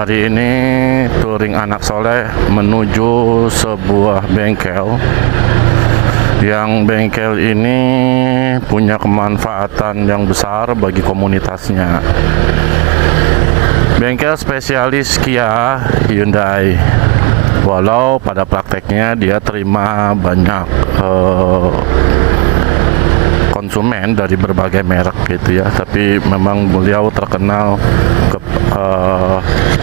Hari ini touring anak soleh menuju sebuah bengkel. Yang bengkel ini punya kemanfaatan yang besar bagi komunitasnya. Bengkel spesialis Kia Hyundai. Walau pada prakteknya dia terima banyak konsumen dari berbagai merek gitu ya, tapi memang beliau terkenal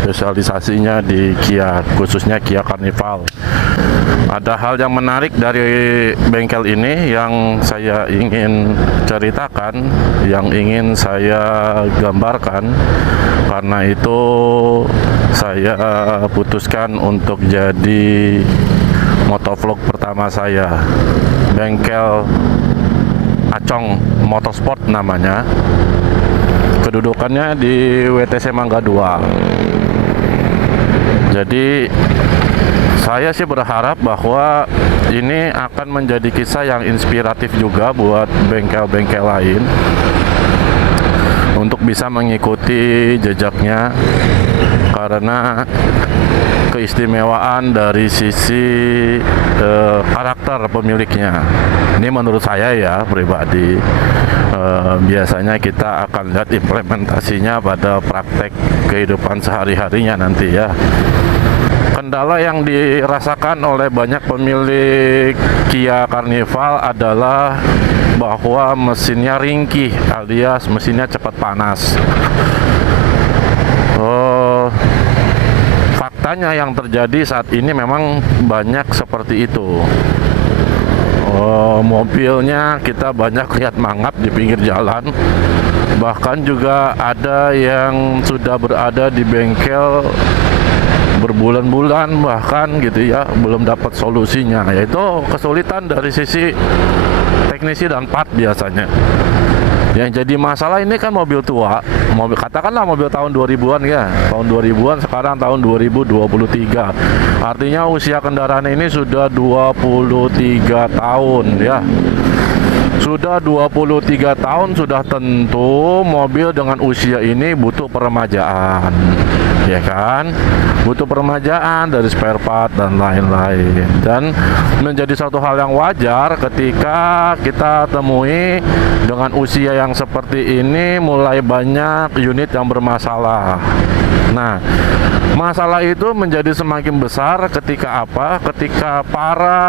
spesialisasinya di Kia, khususnya Kia Carnival. Ada hal yang menarik dari bengkel ini yang saya ingin ceritakan, yang ingin saya gambarkan. Karena itu saya putuskan untuk jadi motovlog pertama saya. Bengkel Acong Motorsport namanya. Kedudukannya di WTC Mangga 2. Jadi saya sih berharap bahwa ini akan menjadi kisah yang inspiratif juga buat bengkel-bengkel lain untuk bisa mengikuti jejaknya, karena keistimewaan dari sisi karakter pemiliknya. Ini menurut saya ya pribadi. Biasanya kita akan lihat implementasinya pada praktek kehidupan sehari-harinya nanti ya. Kendala yang dirasakan oleh banyak pemilik Kia Carnival adalah bahwa mesinnya ringkih alias mesinnya cepat panas. Faktanya yang terjadi saat ini memang banyak seperti itu. Mobilnya kita banyak lihat mangap di pinggir jalan. Bahkan juga ada yang sudah berada di bengkel berbulan-bulan bahkan gitu ya, belum dapat solusinya, yaitu kesulitan dari sisi teknisi dan part biasanya. Yang jadi masalah ini kan mobil tua, mobil katakanlah mobil tahun 2000-an ya, tahun 2000-an, sekarang tahun 2023. Artinya usia kendaraan ini sudah 23 tahun ya. Sudah 23 tahun, sudah tentu mobil dengan usia ini butuh peremajaan, ya kan? Butuh peremajaan dari spare part dan lain-lain. Dan menjadi satu hal yang wajar ketika kita temui dengan usia yang seperti ini mulai banyak unit yang bermasalah. Nah, masalah itu menjadi semakin besar ketika apa? Ketika para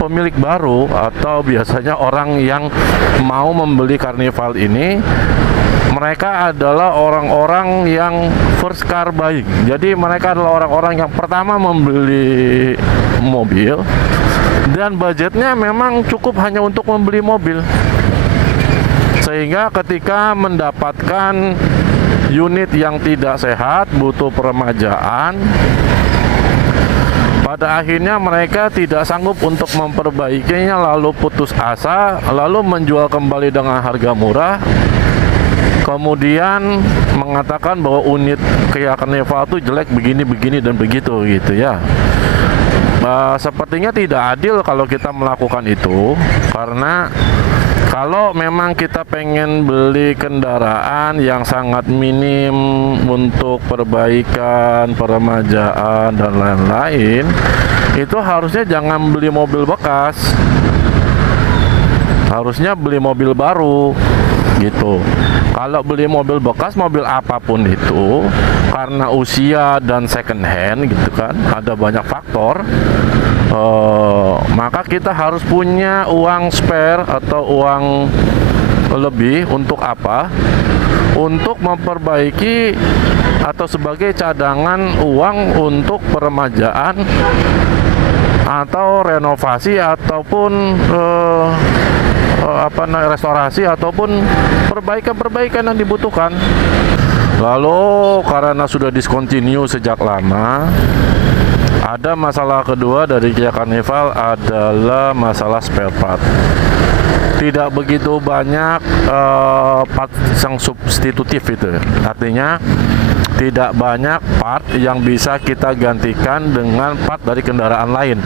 pemilik baru atau biasanya orang yang mau membeli Carnival ini, mereka adalah orang-orang yang first car buying. Jadi mereka adalah orang-orang yang pertama membeli mobil dan budgetnya memang cukup hanya untuk membeli mobil. Sehingga ketika mendapatkan unit yang tidak sehat, butuh peremajaan, pada akhirnya mereka tidak sanggup untuk memperbaikinya, lalu putus asa, lalu menjual kembali dengan harga murah, kemudian mengatakan bahwa unit Kia Carnival itu jelek begini dan begitu gitu ya. Sepertinya tidak adil kalau kita melakukan itu, karena kalau memang kita pengen beli kendaraan yang sangat minim untuk perbaikan, peremajaan dan lain-lain, itu harusnya jangan beli mobil bekas. Harusnya beli mobil baru gitu. Kalau beli mobil bekas, mobil apapun itu, karena usia dan second hand gitu kan, ada banyak faktor, maka kita harus punya uang spare atau uang lebih untuk apa? Untuk memperbaiki atau sebagai cadangan uang untuk peremajaan atau renovasi ataupun restorasi ataupun perbaikan-perbaikan yang dibutuhkan. Lalu karena sudah discontinue sejak lama, ada masalah kedua dari Kia Carnival adalah masalah spare part. Tidak begitu banyak part yang substitutif itu. Artinya tidak banyak part yang bisa kita gantikan dengan part dari kendaraan lain.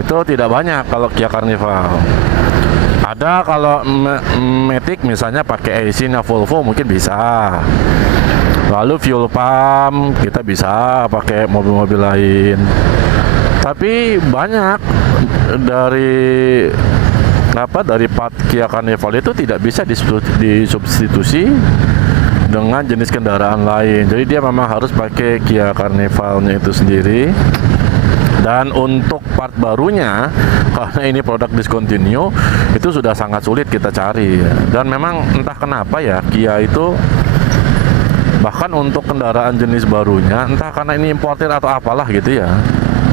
Itu tidak banyak kalau Kia Carnival. Ada kalau Matic misalnya pakai AC-nya Volvo mungkin bisa. Lalu fuel pump kita bisa pakai mobil-mobil lain. Tapi banyak dari part Kia Carnival itu tidak bisa disubstitusi dengan jenis kendaraan lain. Jadi dia memang harus pakai Kia Carnivalnya itu sendiri. Dan untuk part barunya, karena ini produk discontinue, itu sudah sangat sulit kita cari. Dan memang entah kenapa ya, Kia itu bahkan untuk kendaraan jenis barunya, entah karena ini importir atau apalah gitu ya,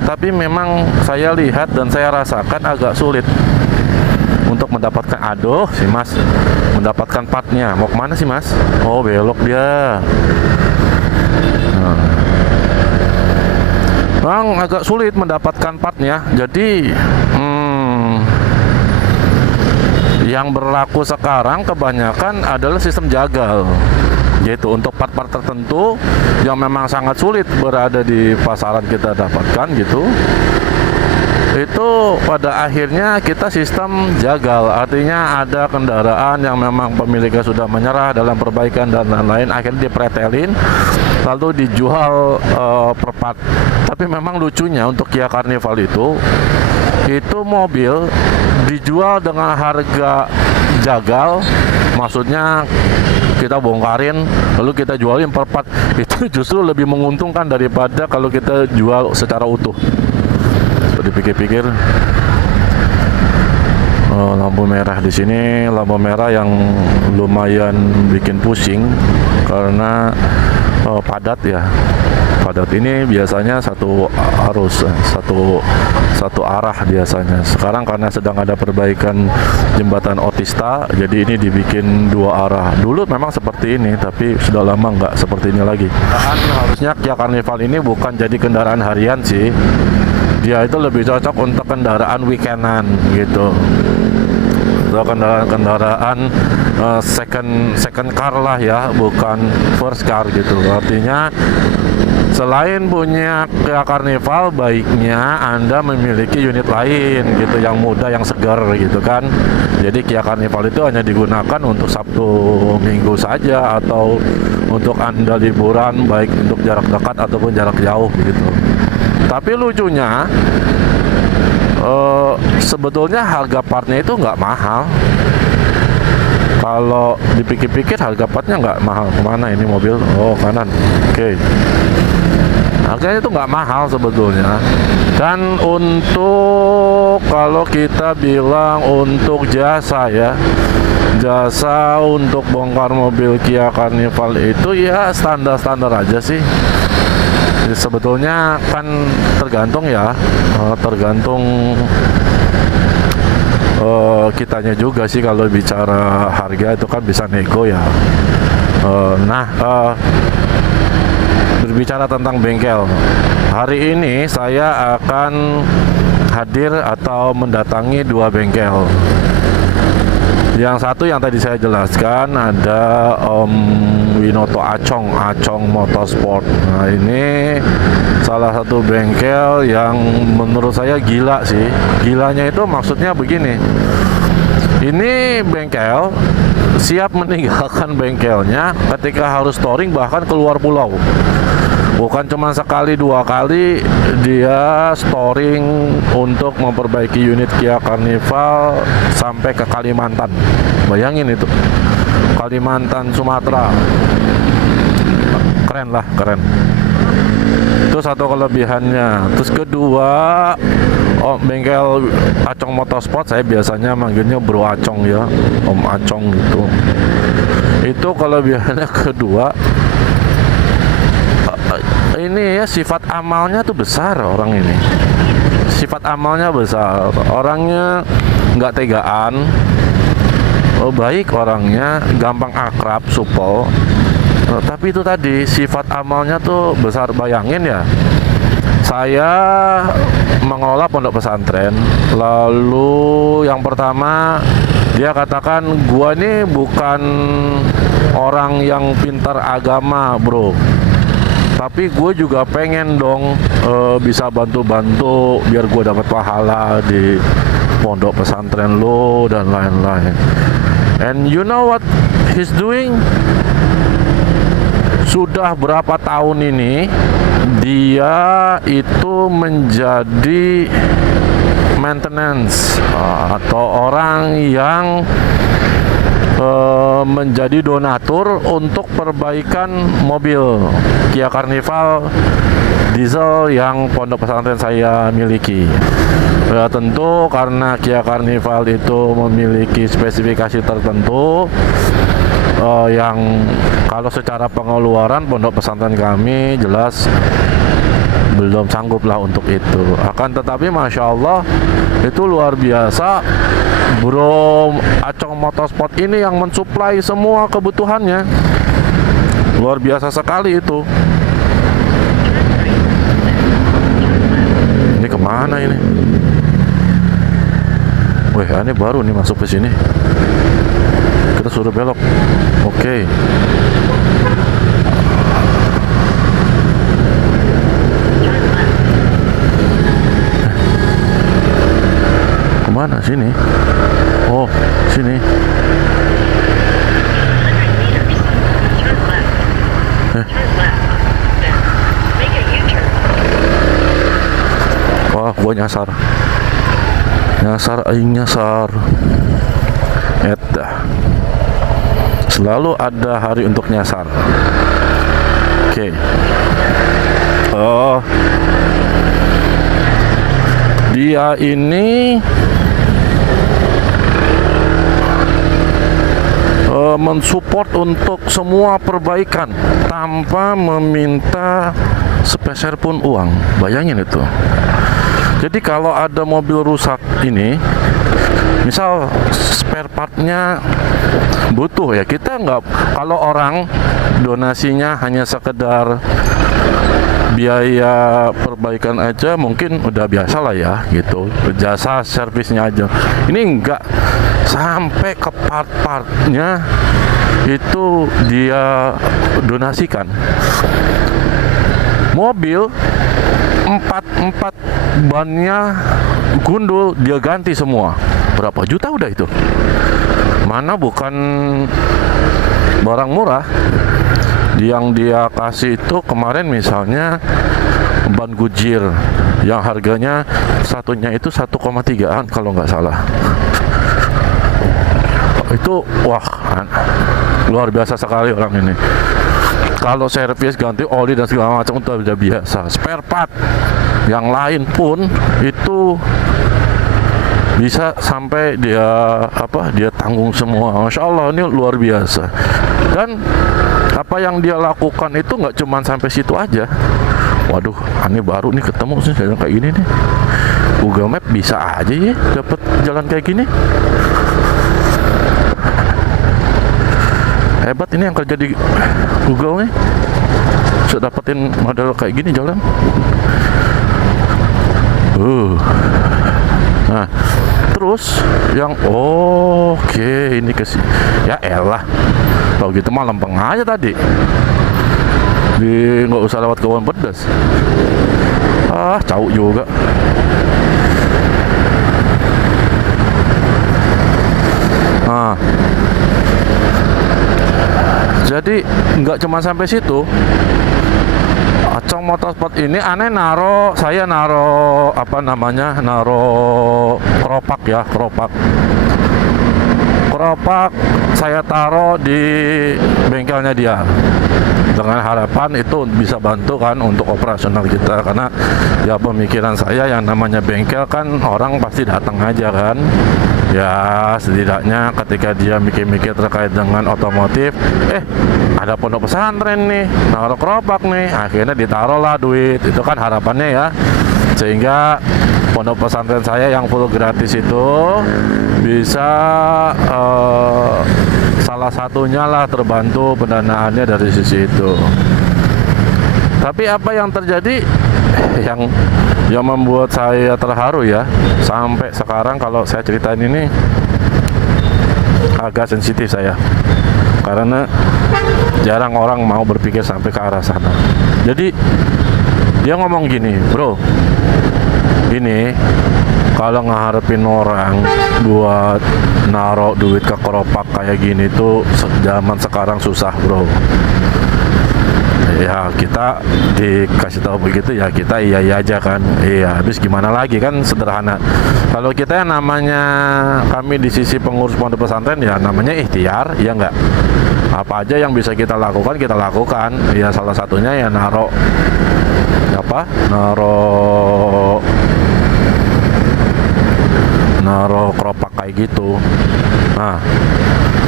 tapi memang saya lihat dan saya rasakan agak sulit untuk mendapatkan, aduh si mas, mendapatkan partnya. Mau kemana sih mas? Oh belok dia. Bang, agak sulit mendapatkan partnya. Jadi yang berlaku sekarang kebanyakan adalah sistem jagal, yaitu untuk part-part tertentu yang memang sangat sulit berada di pasaran kita dapatkan gitu. Itu pada akhirnya kita sistem jagal, artinya ada kendaraan yang memang pemiliknya sudah menyerah dalam perbaikan dan lain-lain, akhirnya dipretelin lalu dijual per part. Tapi memang lucunya untuk Kia Carnival itu mobil dijual dengan harga jagal, maksudnya kita bongkarin lalu kita jualin per part. Itu justru lebih menguntungkan daripada kalau kita jual secara utuh. Dipikir-pikir, lampu merah di sini, lampu merah yang lumayan bikin pusing karena padat ya. Padat ini biasanya satu arus, satu arah biasanya. Sekarang karena sedang ada perbaikan jembatan Otista, jadi ini dibikin dua arah. Dulu memang seperti ini, tapi sudah lama nggak seperti ini lagi. Harusnya Kia Carnival ini bukan jadi kendaraan harian sih. Dia itu lebih cocok untuk kendaraan weekendan gitu, atau kendaraan second car lah ya, bukan first car gitu. Artinya selain punya Kia Carnival, baiknya Anda memiliki unit lain gitu yang muda, yang segar gitu kan. Jadi Kia Carnival itu hanya digunakan untuk Sabtu Minggu saja, atau untuk Anda liburan, baik untuk jarak dekat ataupun jarak jauh gitu. Tapi lucunya sebetulnya harga partnya itu nggak mahal. Kalau dipikir-pikir harga partnya nggak mahal. Kemana ini mobil? Oh kanan. Oke. Harganya itu nggak mahal sebetulnya. Dan untuk kalau kita bilang untuk jasa ya, jasa untuk bongkar mobil Kia Carnival itu ya standar-standar aja sih. Sebetulnya kan tergantung ya, tergantung kitanya juga sih. Kalau bicara harga itu kan bisa nego ya. Berbicara tentang bengkel, hari ini saya akan hadir atau mendatangi dua bengkel. Yang satu yang tadi saya jelaskan ada Om Winoto Acong Motorsport. Nah ini salah satu bengkel yang menurut saya gila sih. Gilanya itu maksudnya begini, ini bengkel siap meninggalkan bengkelnya ketika harus touring, bahkan keluar pulau. Bukan cuma sekali dua kali dia storing untuk memperbaiki unit Kia Carnival sampai ke Kalimantan. Bayangin itu, Kalimantan, Sumatera. Keren lah, keren. Itu satu kelebihannya. Terus kedua, bengkel Acong Motorsport, saya biasanya manggilnya Bro Acong ya, Om Acong gitu. Itu kelebihannya kedua, ini ya sifat amalnya tuh besar orang ini. Sifat amalnya besar. Orangnya nggak tegaan. Baik orangnya, gampang akrab, supel. Tapi itu tadi sifat amalnya tuh besar. Bayangin ya, saya mengelola pondok pesantren. Lalu yang pertama dia katakan, gua nih bukan orang yang pintar agama bro, tapi gue juga pengen dong bisa bantu-bantu biar gue dapat pahala di pondok pesantren lo dan lain-lain. And you know what he's doing? sudah berapa tahun ini dia itu menjadi maintenance atau orang yang menjadi donatur untuk perbaikan mobil Kia Carnival diesel yang pondok pesantren saya miliki. Ya, tentu karena Kia Carnival itu memiliki spesifikasi tertentu yang kalau secara pengeluaran pondok pesantren kami jelas belum sanggup lah untuk itu. Akan tetapi Masya Allah itu luar biasa, Bro Acong Motorsport ini yang mensuplai semua kebutuhannya. Luar biasa sekali itu. Ini kemana ini? Wih, ini baru nih masuk ke sini. Kita suruh belok. Oke. Kemana sini? Oh, sini. Wah, gua nyasar. Aing nyasar. Edah. Selalu ada hari untuk nyasar. Oke. Oh. Dia ini mensupport untuk semua perbaikan tanpa meminta sepeser pun uang. Bayangin itu. Jadi kalau ada mobil rusak ini, misal spare partnya butuh ya, kita nggak, kalau orang donasinya hanya sekedar biaya perbaikan aja mungkin udah biasa lah ya gitu, jasa servisnya aja. Ini enggak, sampai ke part-partnya itu dia donasikan. Mobil empat bannya gundul dia ganti semua. Berapa juta udah itu? Mana bukan barang murah. Yang dia kasih itu kemarin misalnya ban Goodyear yang harganya satunya itu 1,3an kalau nggak salah. Itu wah, luar biasa sekali orang ini. Kalau servis ganti oli dan segala macam itu udah biasa. Spare part yang lain pun itu bisa sampai dia tanggung semua. Masya Allah, ini luar biasa. Dan apa yang dia lakukan itu nggak cuma sampai situ aja. Waduh, ini baru nih ketemu sih jalan kayak gini nih. Google Map bisa aja ya dapat jalan kayak gini. Hebat ini yang kerja di Google nih, bisa dapetin model kayak gini jalan. Nah, terus yang oke, ini kesini. Ya elah, kalau gitu mah lempeng aja tadi. Nggak usah lewat Kebun Pedas. Jauh juga. Nah, jadi nggak cuma sampai situ. Acong Motorsport ini aneh saya naro keropak ya, keropak saya taruh di bengkelnya dia dengan harapan itu bisa bantu kan untuk operasional kita, karena ya pemikiran saya yang namanya bengkel kan orang pasti datang aja kan ya, setidaknya ketika dia mikir-mikir terkait dengan otomotif, ada pondok pesantren nih, naruh keropak nih, akhirnya ditaruhlah duit, itu kan harapannya ya, sehingga pondok pesantren saya yang full gratis itu bisa salah satunya lah terbantu pendanaannya dari sisi itu. Tapi apa yang terjadi yang membuat saya terharu ya, sampai sekarang kalau saya ceritain ini agak sensitif saya, karena jarang orang mau berpikir sampai ke arah sana. Jadi dia ngomong gini, bro, ini kalau ngarepin orang buat naruh duit ke keropak kayak gini tuh zaman sekarang susah, bro. Ya kita dikasih tahu begitu ya kita iya aja kan. Iya, habis gimana lagi kan, sederhana. Kalau kita yang namanya kami di sisi pengurus pondok pesantren ya namanya ikhtiar, ya enggak. Apa aja yang bisa kita lakukan kita lakukan. Ya salah satunya ya naro keropak kayak gitu. Nah,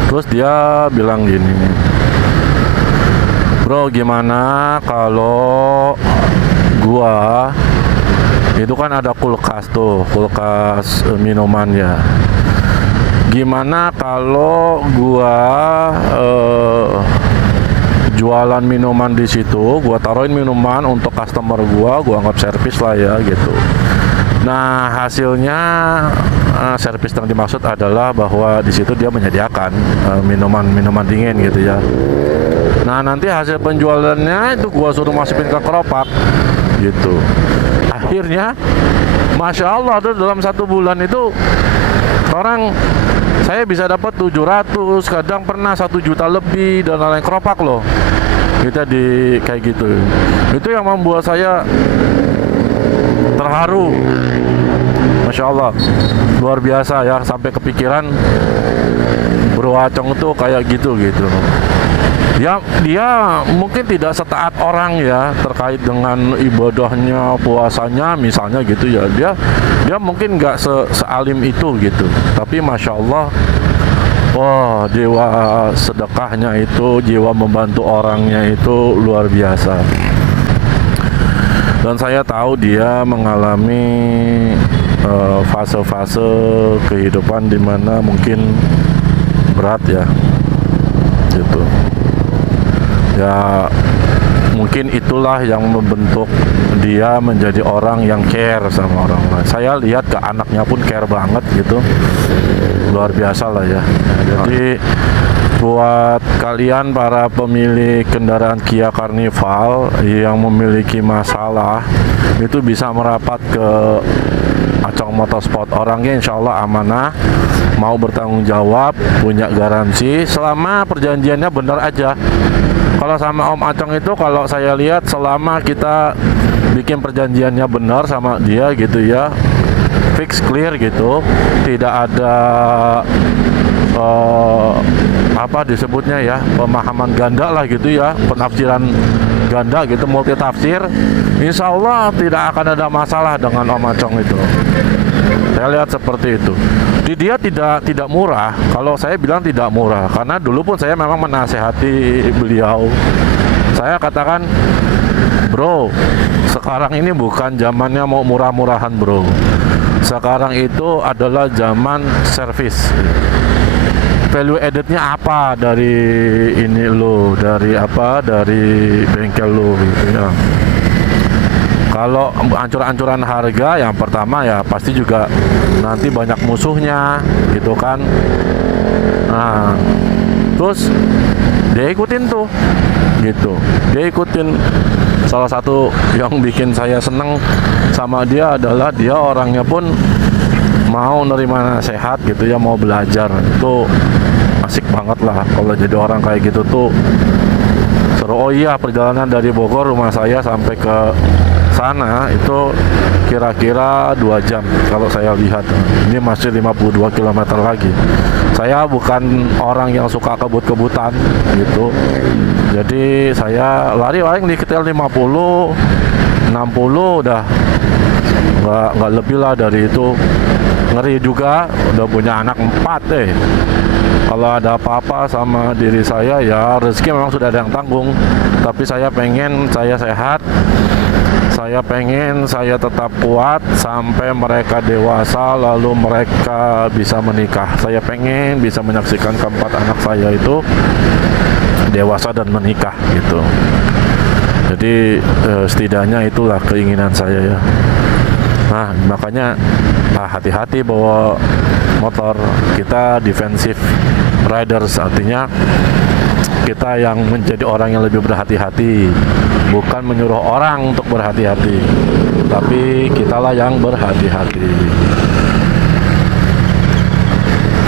terus dia bilang gini, bro, gimana kalau gua itu kan ada kulkas tuh, kulkas minuman ya. Gimana kalau gua jualan minuman di situ, gua taruhin minuman untuk customer gua anggap servis lah ya gitu. Nah, hasilnya servis yang dimaksud adalah bahwa di situ dia menyediakan minuman dingin gitu ya. Nah, nanti hasil penjualannya itu gua suruh masukin ke keropak gitu. Akhirnya Masya Allah tuh dalam 1 bulan itu orang saya bisa dapat 700, kadang pernah 1 juta lebih dan lain-lain, keropak loh. Kita di kayak gitu. Itu yang membuat saya terharu. Masya Allah, luar biasa ya, sampai kepikiran Bro Acong itu kayak gitu. Ya, dia mungkin tidak setaat orang ya terkait dengan ibadahnya, puasanya misalnya gitu ya. Dia mungkin nggak sealim itu gitu. Tapi Masya Allah, wah, jiwa sedekahnya itu, jiwa membantu orangnya itu luar biasa. Dan saya tahu dia mengalami fase-fase kehidupan di mana mungkin berat ya, gitu. Ya mungkin itulah yang membentuk dia menjadi orang yang care sama orang lain. Saya lihat ke anaknya pun care banget gitu, luar biasa lah ya. Jadi buat kalian para pemilik kendaraan Kia Carnival yang memiliki masalah itu bisa merapat ke Acong Motorsport. Orangnya insya Allah amanah, mau bertanggung jawab, punya garansi selama perjanjiannya benar aja. Kalau sama Om Acong itu kalau saya lihat selama kita bikin perjanjiannya benar sama dia gitu ya, fix clear gitu, tidak ada apa disebutnya ya, pemahaman ganda lah gitu ya, penafsiran ganda gitu, multi tafsir, insya Allah tidak akan ada masalah dengan Om Acong itu. Saya lihat seperti itu. Dia tidak murah. Kalau saya bilang tidak murah, karena dulu pun saya memang menasehati beliau. Saya katakan, bro, sekarang ini bukan zamannya mau murah-murahan, bro. Sekarang itu adalah zaman servis. Value added-nya apa dari ini lo, dari bengkel lo gitu ya. Kalau ancur-ancuran harga, yang pertama ya pasti juga nanti banyak musuhnya gitu kan. Nah, terus dia ikutin tuh gitu. Dia ikutin. Salah satu yang bikin saya seneng sama dia adalah dia orangnya pun mau nerima nasihat gitu ya, mau belajar. Itu asik banget lah kalau jadi orang kayak gitu tuh. Seru. Oh iya, perjalanan dari Bogor rumah saya sampai ke sana itu kira-kira 2 jam kalau saya lihat. Ini masih 52 km lagi. Saya bukan orang yang suka kebut-kebutan gitu. Jadi saya lari paling di ketel 50, 60 udah. Nggak lebih lah dari itu. Ngeri juga, udah punya anak 4 Kalau ada apa-apa sama diri saya ya rezeki memang sudah ada yang tanggung. Tapi saya pengen saya sehat. Saya pengen saya tetap kuat sampai mereka dewasa, lalu mereka bisa menikah. Saya pengen bisa menyaksikan keempat anak saya itu dewasa dan menikah gitu. Jadi setidaknya itulah keinginan saya ya. Nah, makanya hati-hati bawa motor. Kita defensive riders, artinya kita yang menjadi orang yang lebih berhati-hati, bukan menyuruh orang untuk berhati-hati, tapi kitalah yang berhati-hati.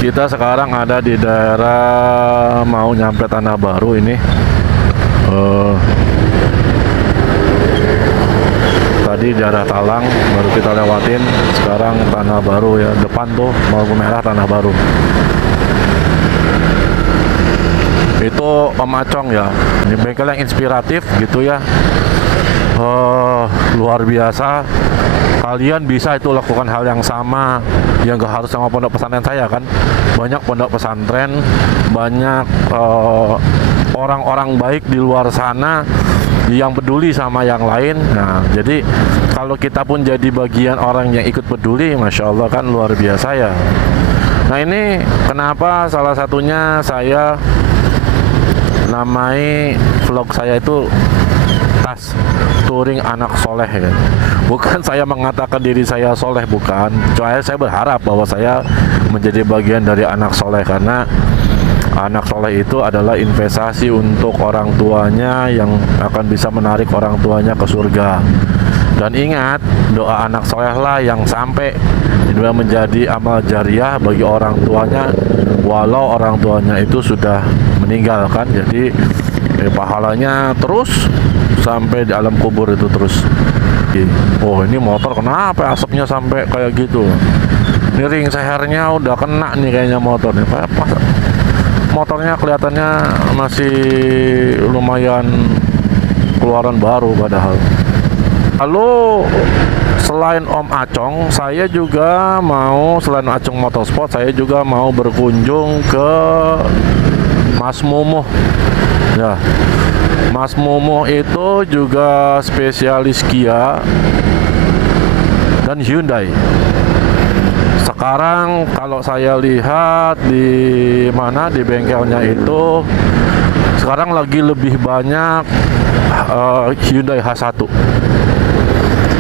Kita sekarang ada di daerah mau nyampe Tanah Baru ini. tadi daerah Talang baru kita lewatin. Sekarang Tanah Baru ya, depan tuh lampu merah Tanah Baru. Itu Om Acong ya, ini bengkel yang inspiratif gitu ya. Luar biasa. Kalian bisa itu lakukan hal yang sama, yang gak harus sama pondok pesantren saya kan. Banyak pondok pesantren, banyak orang-orang baik di luar sana yang peduli sama yang lain. Nah, jadi kalau kita pun jadi bagian orang yang ikut peduli, Masya Allah kan luar biasa ya. Nah, ini kenapa salah satunya saya namai vlog saya itu tas touring anak soleh ya. Bukan saya mengatakan diri saya soleh, bukan. Cuma saya berharap bahwa saya menjadi bagian dari anak soleh, karena anak soleh itu adalah investasi untuk orang tuanya yang akan bisa menarik orang tuanya ke surga. Dan ingat, doa anak soleh lah yang sampai menjadi amal jariah bagi orang tuanya, walau orang tuanya itu sudah meninggalkan. Jadi pahalanya terus sampai di alam kubur itu terus. Oh, ini motor kenapa asapnya sampai kayak gitu? Ini ring sehernya udah kena nih kayaknya motor nih. Motornya kelihatannya masih lumayan keluaran baru padahal. Lalu selain Om Acong, saya juga mau, selain Acong Motorsport, saya juga mau berkunjung ke Mas Momo. Ya, Mas Momo itu juga spesialis Kia dan Hyundai. Sekarang kalau saya lihat di mana di bengkelnya itu sekarang lagi lebih banyak Hyundai H1.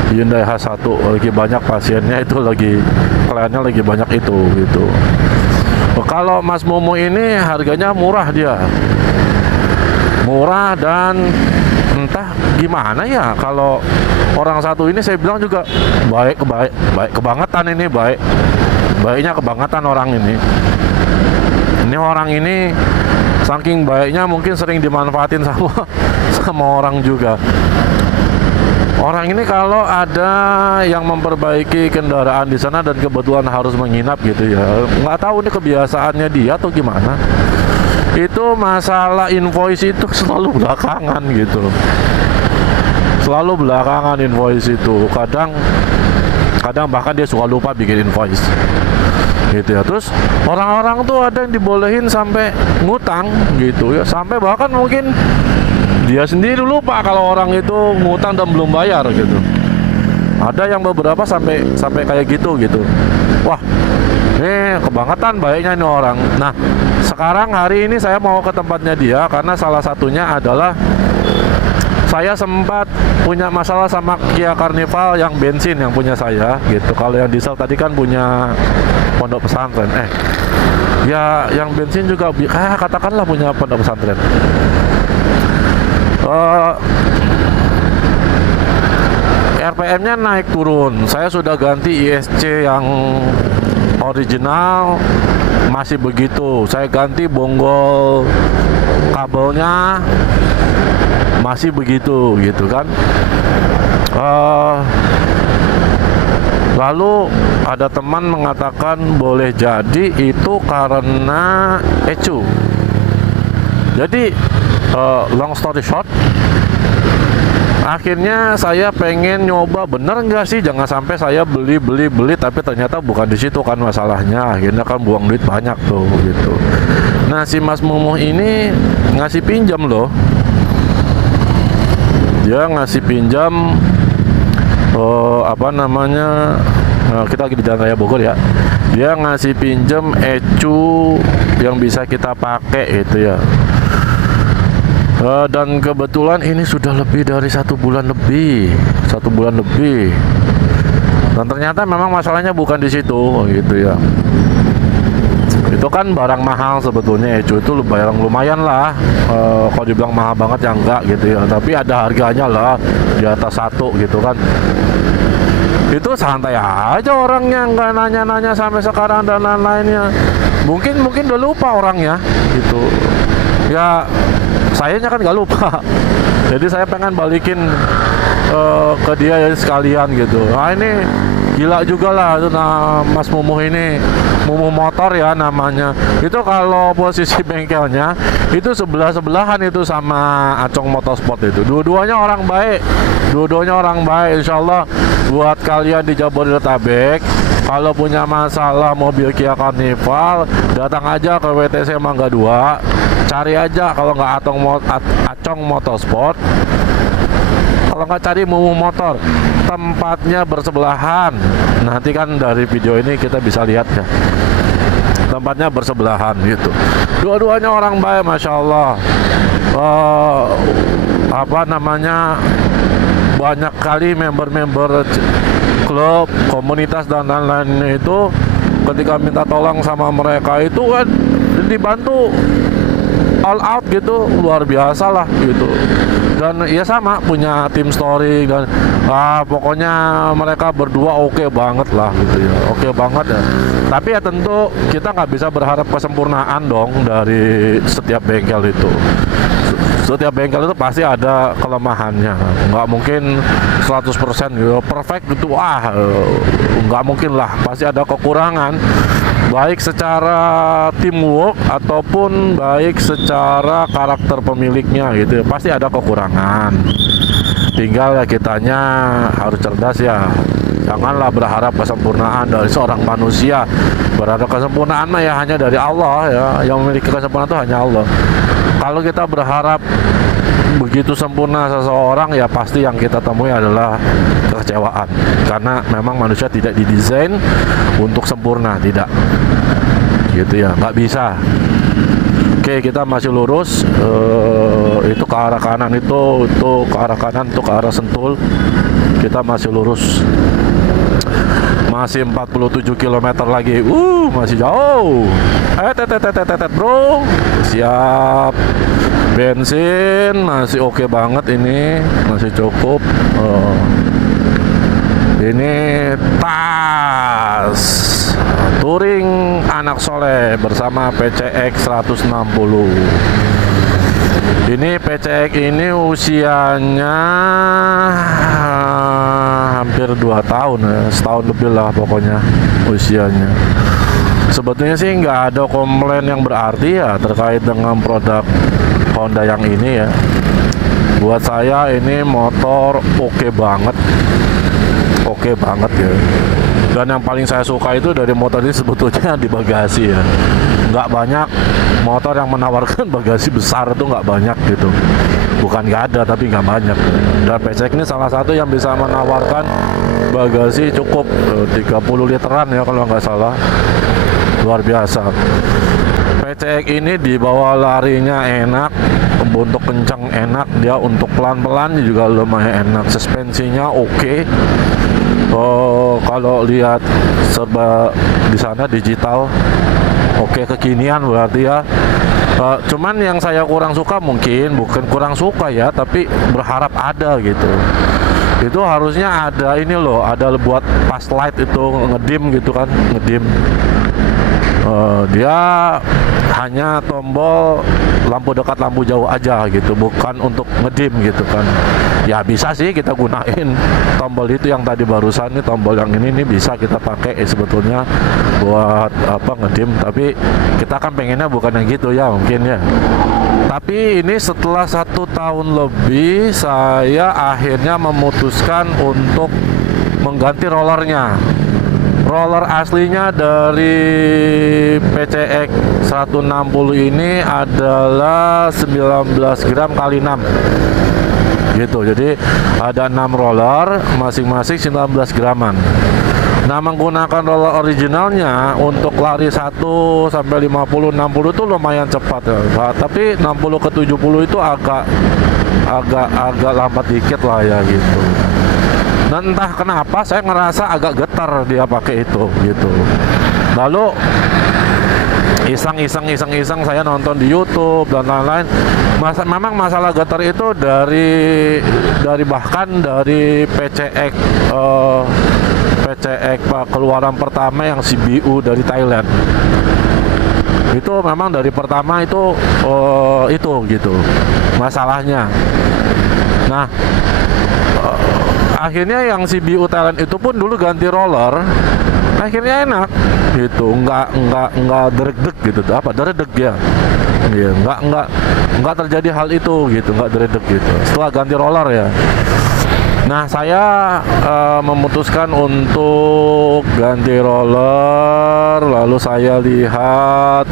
Hyundai H1 lagi banyak pasiennya, itu lagi kliennya lagi banyak itu gitu. Kalau Mas Momo ini harganya murah, dia murah, dan entah gimana ya, kalau orang satu ini saya bilang juga baik kebangetan, ini baiknya kebangetan orang ini. Ini orang ini saking baiknya mungkin sering dimanfaatin sama orang juga. Orang ini kalau ada yang memperbaiki kendaraan di sana dan kebetulan harus menginap gitu ya, nggak tahu ini kebiasaannya dia atau gimana. Itu masalah invoice itu selalu belakangan gitu, selalu belakangan invoice itu. Kadang bahkan dia suka lupa bikin invoice gitu ya. Terus orang-orang tuh ada yang dibolehin sampai ngutang gitu ya, sampai bahkan mungkin dia sendiri lupa kalau orang itu ngutang dan belum bayar gitu. Ada yang beberapa sampai kayak gitu. Wah, ini kebangetan baiknya ini orang. Nah, sekarang hari ini saya mau ke tempatnya dia karena salah satunya adalah saya sempat punya masalah sama Kia Carnival yang bensin yang punya saya gitu. Kalau yang diesel tadi kan punya pondok pesantren. Ya yang bensin juga katakanlah punya pondok pesantren. RPM-nya naik turun. Saya sudah ganti ISC yang original masih begitu. Saya ganti bonggol kabelnya masih begitu gitu kan. Lalu ada teman mengatakan boleh jadi itu karena ECU. Jadi long story short, akhirnya saya pengen nyoba bener nggak sih, jangan sampai saya beli tapi ternyata bukan di situ kan masalahnya. Akhirnya kan buang duit banyak tuh gitu. Nah, si Mas Momo ini ngasih pinjam loh. Dia ngasih pinjam kita lagi di Jalan Raya Bogor ya. Dia ngasih pinjam ECU yang bisa kita pakai gitu ya. Dan kebetulan ini sudah lebih dari 1 bulan lebih. Dan ternyata memang masalahnya bukan di situ gitu ya. Itu kan barang mahal sebetulnya, ECU itu barang lumayan lah. Kalau dibilang mahal banget ya enggak gitu ya, tapi ada harganya lah, di atas 1 gitu kan. Itu santai aja orangnya, nggak nanya-nanya sampai sekarang dan lain-lainnya. Mungkin udah lupa orangnya gitu ya. Sayanya kan nggak lupa. Jadi saya pengen balikin ke dia ya sekalian gitu. Nah ini gila juga lah itu, nah, Mas Mumuh ini, Mumuh Motor ya namanya. Itu kalau posisi bengkelnya itu sebelahan itu sama Acong Motorsport itu. Dua-duanya orang baik, Insya Allah buat kalian di Jabodetabek, kalau punya masalah mobil Kia Carnival, datang aja ke WTC Mangga 2, cari aja kalau nggak Acong Motorsport, kalau nggak cari Mumuh Motor. Tempatnya bersebelahan. Nanti kan dari video ini kita bisa lihat ya, tempatnya bersebelahan gitu. Dua-duanya orang baik, Masya Allah. Banyak kali member-member klub, komunitas dan lain-lain itu ketika minta tolong sama mereka itu kan dibantu all out gitu, luar biasa lah gitu. Dan ya sama punya tim story dan pokoknya mereka berdua oke banget lah gitu ya, oke banget ya. Tapi ya tentu kita nggak bisa berharap kesempurnaan dong dari setiap bengkel itu. Setiap bengkel itu pasti ada kelemahannya, nggak mungkin 100% gitu, perfect gitu, nggak mungkin lah, pasti ada kekurangan, baik secara teamwork ataupun baik secara karakter pemiliknya gitu, pasti ada kekurangan. Tinggal ya kitanya harus cerdas ya, janganlah berharap kesempurnaan dari seorang manusia. Berharap kesempurnaan mah ya hanya dari Allah ya, yang memiliki kesempurnaan itu hanya Allah. Kalau kita berharap begitu sempurna seseorang, ya pasti yang kita temui adalah kekecewaan, karena memang manusia tidak didesain untuk sempurna, tidak gitu ya, nggak bisa. Oke, kita masih lurus, itu ke arah kanan, itu ke arah kanan, itu ke arah Sentul. Kita masih lurus, masih 47 km lagi, masih jauh. Bro, siap. Bensin masih oke banget ini, masih cukup. Ini tas touring anak soleh bersama PCX 160. Ini PCX ini usianya hampir 2 tahun ya, setahun lebih lah pokoknya usianya. Sebetulnya sih nggak ada komplain yang berarti ya terkait dengan produk Honda yang ini ya. Buat saya ini motor oke banget ya. Dan yang paling saya suka itu dari motor ini sebetulnya di bagasi ya. Nggak banyak motor yang menawarkan bagasi besar, itu nggak banyak gitu. Bukan nggak ada, tapi nggak banyak. Dan PCX ini salah satu yang bisa menawarkan bagasi cukup 30 literan ya kalau nggak salah. Luar biasa. PCX ini dibawa larinya enak, untuk kencang enak, dia untuk pelan-pelan juga lumayan enak. Suspensinya oke. Kalau lihat serba di sana digital, oke, kekinian berarti ya. Cuman yang saya kurang suka, mungkin bukan kurang suka ya, tapi berharap ada gitu. Itu harusnya ada ini loh, ada buat pas light itu ngedim gitu kan, ngedim. Dia hanya tombol lampu dekat, lampu jauh aja gitu, bukan untuk ngedim gitu kan. Ya bisa sih kita gunain tombol itu yang tadi barusan, nih tombol yang ini bisa kita pakai sebetulnya buat ngedim, tapi kita kan pengennya bukan yang gitu ya mungkin ya. Tapi ini setelah 1 tahun lebih saya akhirnya memutuskan untuk mengganti rollernya. Roller aslinya dari PCX 160 ini adalah 19 gram kali 6 gitu. Jadi ada 6 roller, masing-masing 19 graman. Nah, menggunakan roller originalnya untuk lari 1 sampai 50 60 itu lumayan cepat ya. Nah, tapi 60 ke 70 itu agak lambat dikit lah ya gitu. Dan entah kenapa saya ngerasa agak getar dia pakai itu gitu. Lalu iseng saya nonton di YouTube dan lain-lain. Memang masalah getar itu dari bahkan dari PCX keluaran pertama yang CBU dari Thailand. Itu memang dari pertama itu gitu masalahnya. Nah, akhirnya yang CBU Thailand itu pun dulu ganti roller, akhirnya enak gitu, nggak deg gitu, apa deg ya, iya nggak terjadi hal itu gitu, nggak deg gitu setelah ganti roller ya. Nah, saya memutuskan untuk ganti roller, lalu saya lihat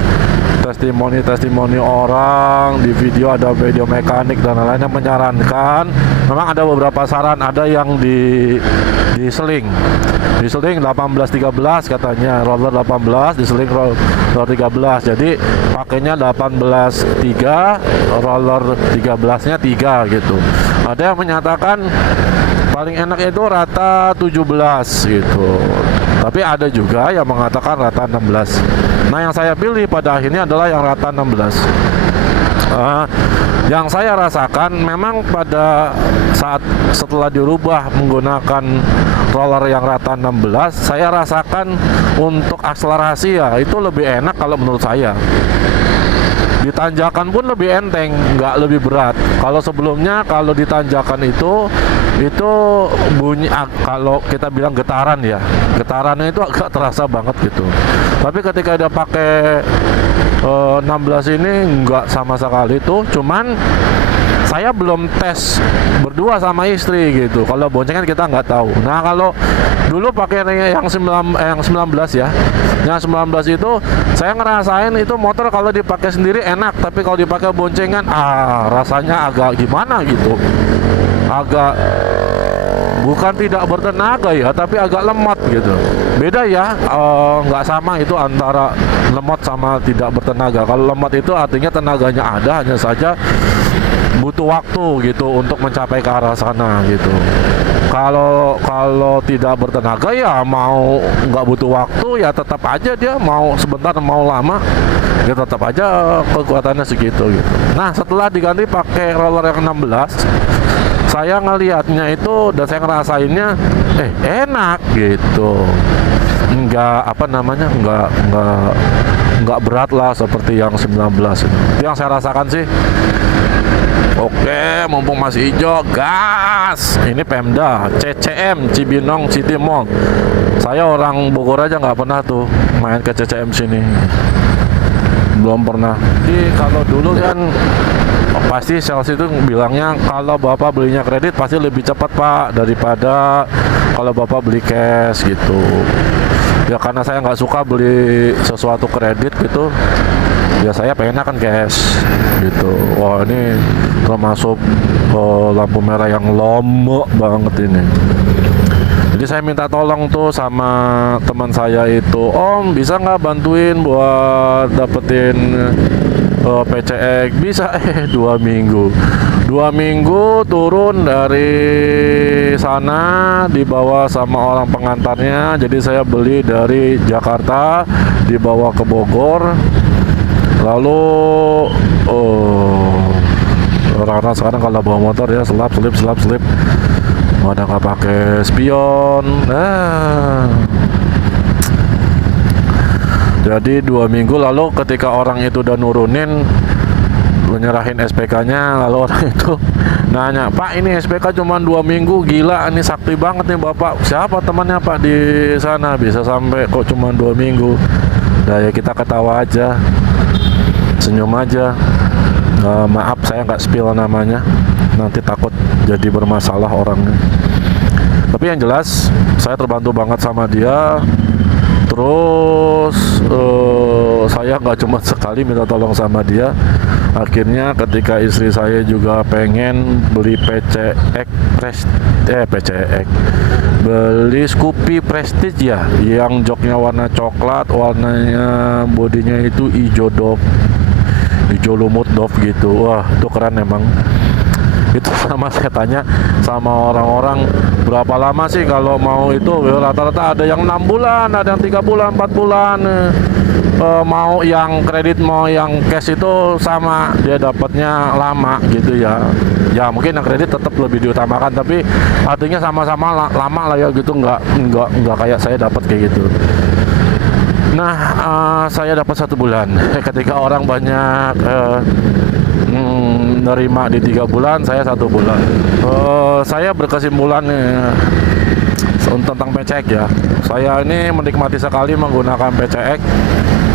testimoni orang di video, ada video mekanik dan lain-lain yang menyarankan. Memang ada beberapa saran, ada yang di seling 18-13 katanya, roller 18 di seling roller 13, jadi pakainya 18-3, roller 13-nya 3 gitu. Ada yang menyatakan paling enak itu rata 17 gitu, tapi ada juga yang mengatakan rata 16. Nah, yang saya pilih pada akhirnya adalah yang rata 16. Yang saya rasakan memang pada saat setelah dirubah menggunakan roller yang rata 16, saya rasakan untuk akselerasi ya itu lebih enak kalau menurut saya. Di tanjakan pun lebih enteng, nggak lebih berat. Kalau sebelumnya kalau di tanjakan itu bunyi, kalau kita bilang getaran ya, getarannya itu agak terasa banget gitu. Tapi ketika dia pakai 16 ini nggak sama sekali tuh, cuman saya belum tes berdua sama istri gitu. Kalau boncengan kita nggak tahu. Nah, kalau dulu pakai yang 19 ya, yang 19 itu saya ngerasain itu motor kalau dipakai sendiri enak, tapi kalau dipakai boncengan rasanya agak gimana gitu, agak bukan tidak bertenaga ya, tapi agak lemot gitu. Beda ya, nggak sama itu antara lemot sama tidak bertenaga. Kalau lemot itu artinya tenaganya ada, hanya saja butuh waktu gitu untuk mencapai ke arah sana gitu. Kalau tidak bertenaga ya mau nggak butuh waktu ya tetap aja dia mau sebentar mau lama ya tetap aja kekuatannya segitu gitu. Nah, setelah diganti pakai roller yang 16, saya ngelihatnya itu dan saya ngerasainnya enak gitu. Enggak enggak berat lah seperti yang 19 itu. Yang saya rasakan sih. Oke, mumpung masih hijau, gas. Ini Pemda, CCM, Cibinong City Mall. Saya orang Bogor aja nggak pernah tuh main ke CCM sini, belum pernah. Jadi kalau dulu kan pasti sales itu bilangnya kalau bapak belinya kredit pasti lebih cepat pak daripada kalau bapak beli cash gitu. Ya karena saya nggak suka beli sesuatu kredit gitu, ya saya pengennya kan cash gitu. Wah, ini termasuk lampu merah yang lama banget ini. Jadi saya minta tolong tuh sama teman saya itu, Om bisa nggak bantuin buat dapetin PCX? Bisa. 2 minggu turun dari sana dibawa sama orang pengantarnya. Jadi saya beli dari Jakarta dibawa ke Bogor. Lalu orang-orang sekarang kalau bawa motor ya selap selip ada nggak pakai spion. Jadi 2 minggu lalu ketika orang itu udah nurunin menyerahin SPK-nya, lalu orang itu nanya, Pak ini SPK cuma 2 minggu, gila ini sakti banget nih Bapak. Siapa temannya Pak di sana bisa sampai kok cuma 2 minggu? Nah ya kita ketawa aja, senyum aja. Maaf saya nggak spill namanya, nanti takut jadi bermasalah orangnya. Tapi yang jelas saya terbantu banget sama dia. Terus saya nggak cuma sekali minta tolong sama dia. Akhirnya ketika istri saya juga pengen beli PCX beli Scoopy Prestige ya, yang joknya warna coklat, warnanya bodinya itu hijau lumut Dove gitu. Wah, itu keren emang. Itu sama saya tanya sama orang-orang berapa lama sih kalau mau itu, rata-rata ada yang 6 bulan, ada yang 3 bulan, 4 bulan. Mau yang kredit mau yang cash itu sama, dia dapatnya lama gitu ya. Ya mungkin yang kredit tetap lebih diutamakan, tapi artinya sama-sama lama lah ya gitu, nggak kayak saya dapat kayak gitu. Nah, saya dapat 1 bulan. Ketika orang banyak nerima di 3 bulan, saya 1 bulan. Saya berkesimpulan tentang PCX ya. Saya ini menikmati sekali menggunakan PCX.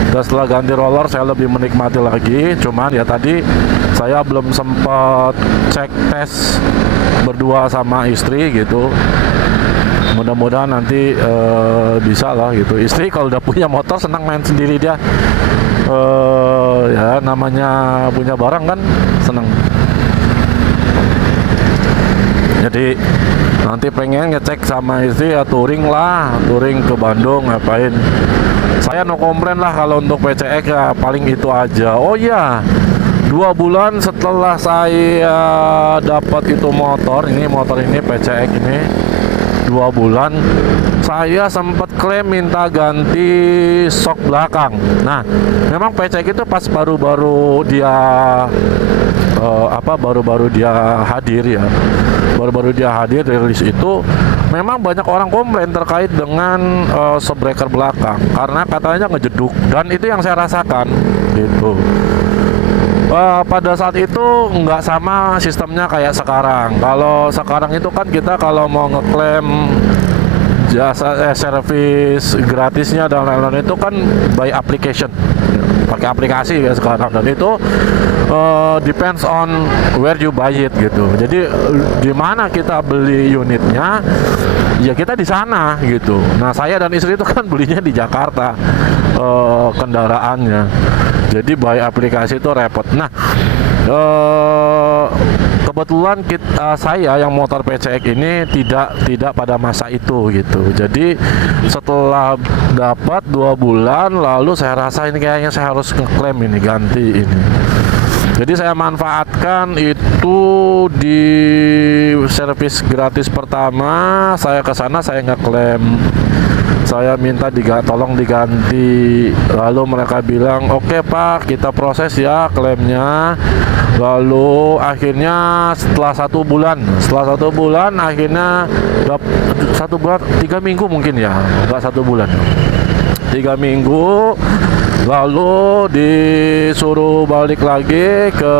Dan setelah ganti roller saya lebih menikmati lagi. Cuman ya tadi saya belum sempat cek tes berdua sama istri gitu. Mudah-mudahan nanti bisa lah gitu. Istri kalau udah punya motor senang main sendiri dia. Ya namanya punya barang kan senang. Jadi nanti pengen ngecek sama istri ya touring ke Bandung ngapain. Saya no komplain lah kalau untuk PCX ya paling itu aja. Oh iya, 2 bulan setelah saya dapat itu motor ini PCX ini 2 bulan saya sempat klaim minta ganti sok belakang. Nah, memang PCX itu pas baru-baru dia baru-baru dia hadir ya. Baru-baru dia hadir rilis itu memang banyak orang komplain terkait dengan shock breaker belakang karena katanya ngejeduk, dan itu yang saya rasakan gitu. Pada saat itu nggak sama sistemnya kayak sekarang. Kalau sekarang itu kan kita kalau mau ngeklaim jasa servis gratisnya dan lain-lain itu kan by application, pakai aplikasi ya sekarang, dan itu depends on where you buy it gitu. Jadi di mana kita beli unitnya ya kita di sana gitu. Nah, saya dan istri itu kan belinya di Jakarta kendaraannya. Jadi by aplikasi itu repot. Nah, kebetulan saya yang motor PCX ini tidak pada masa itu gitu. Jadi setelah dapat 2 bulan lalu saya rasa ini kayaknya saya harus ngeklaim ini, ganti ini. Jadi saya manfaatkan itu di servis gratis pertama, saya ke sana saya ngeklaim. Saya minta tolong diganti. Lalu mereka bilang, "Oke, Pak, kita proses ya klaimnya." Lalu akhirnya setelah 1 bulan akhirnya 1 bulan 3 minggu mungkin ya, enggak 1 bulan. 3 minggu lalu disuruh balik lagi ke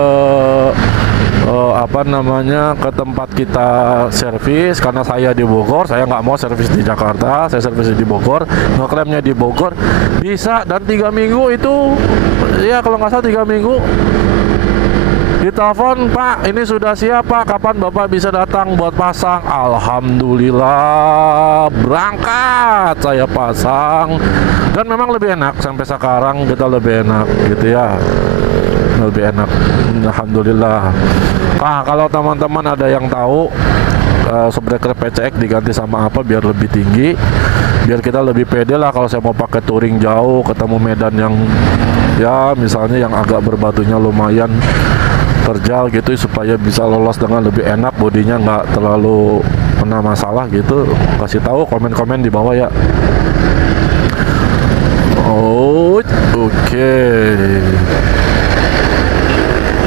ke tempat kita servis, karena saya di Bogor, saya nggak mau servis di Jakarta, saya servis di Bogor, ngeklaimnya di Bogor bisa. Dan 3 minggu itu ya kalau nggak salah 3 minggu ditelepon, "Pak, ini sudah siap Pak, kapan Bapak bisa datang buat pasang?" Alhamdulillah, berangkat saya pasang, dan memang lebih enak sampai sekarang, kita lebih enak gitu ya, lebih enak, alhamdulillah. Kalau teman-teman ada yang tahu shockbreaker PCX diganti sama apa biar lebih tinggi, biar kita lebih pede lah kalau saya mau pakai touring jauh, ketemu medan yang ya misalnya yang agak berbatunya lumayan terjal gitu, supaya bisa lolos dengan lebih enak, bodinya nggak terlalu kena masalah gitu. Kasih tahu komen-komen di bawah ya. Oke.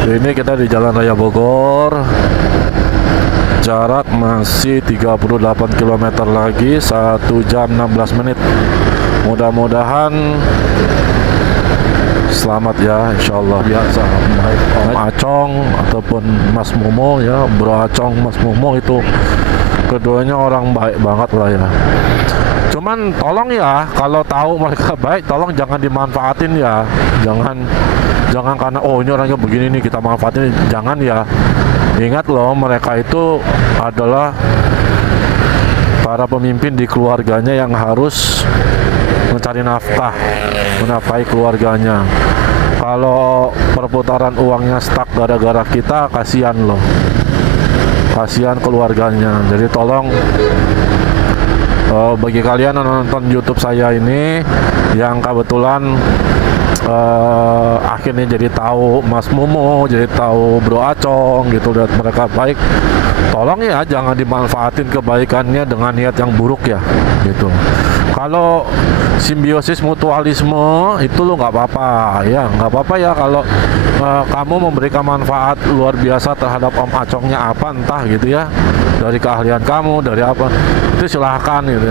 Ini kita di Jalan Raya Bogor. Jarak masih 38 km lagi, 1 jam 16 menit. Mudah-mudahan selamat ya, insyaallah. Biasa baik Om Acong ataupun Mas Momo ya, Bro Acong, Mas Momo itu keduanya orang baik banget lah ya. Cuman tolong ya, kalau tahu mereka baik, tolong jangan dimanfaatin ya. Jangan karena ini orangnya begini nih kita manfaatin, jangan ya. Ingat loh, mereka itu adalah para pemimpin di keluarganya yang harus mencari nafkah, menafkahi keluarganya. Kalau perputaran uangnya stuck gara-gara kita, kasihan loh, kasihan keluarganya. Jadi tolong bagi kalian yang nonton YouTube saya ini yang kebetulan akhirnya jadi tahu Mas Momo, jadi tahu Bro Acong gitu, lihat mereka baik, tolong ya jangan dimanfaatin kebaikannya dengan niat yang buruk ya gitu. Kalau simbiosis mutualisme itu lo nggak apa-apa ya, nggak apa-apa ya kalau kamu memberikan manfaat luar biasa terhadap Om Acongnya apa entah gitu ya, dari keahlian kamu, dari apa, itu silahkan gitu.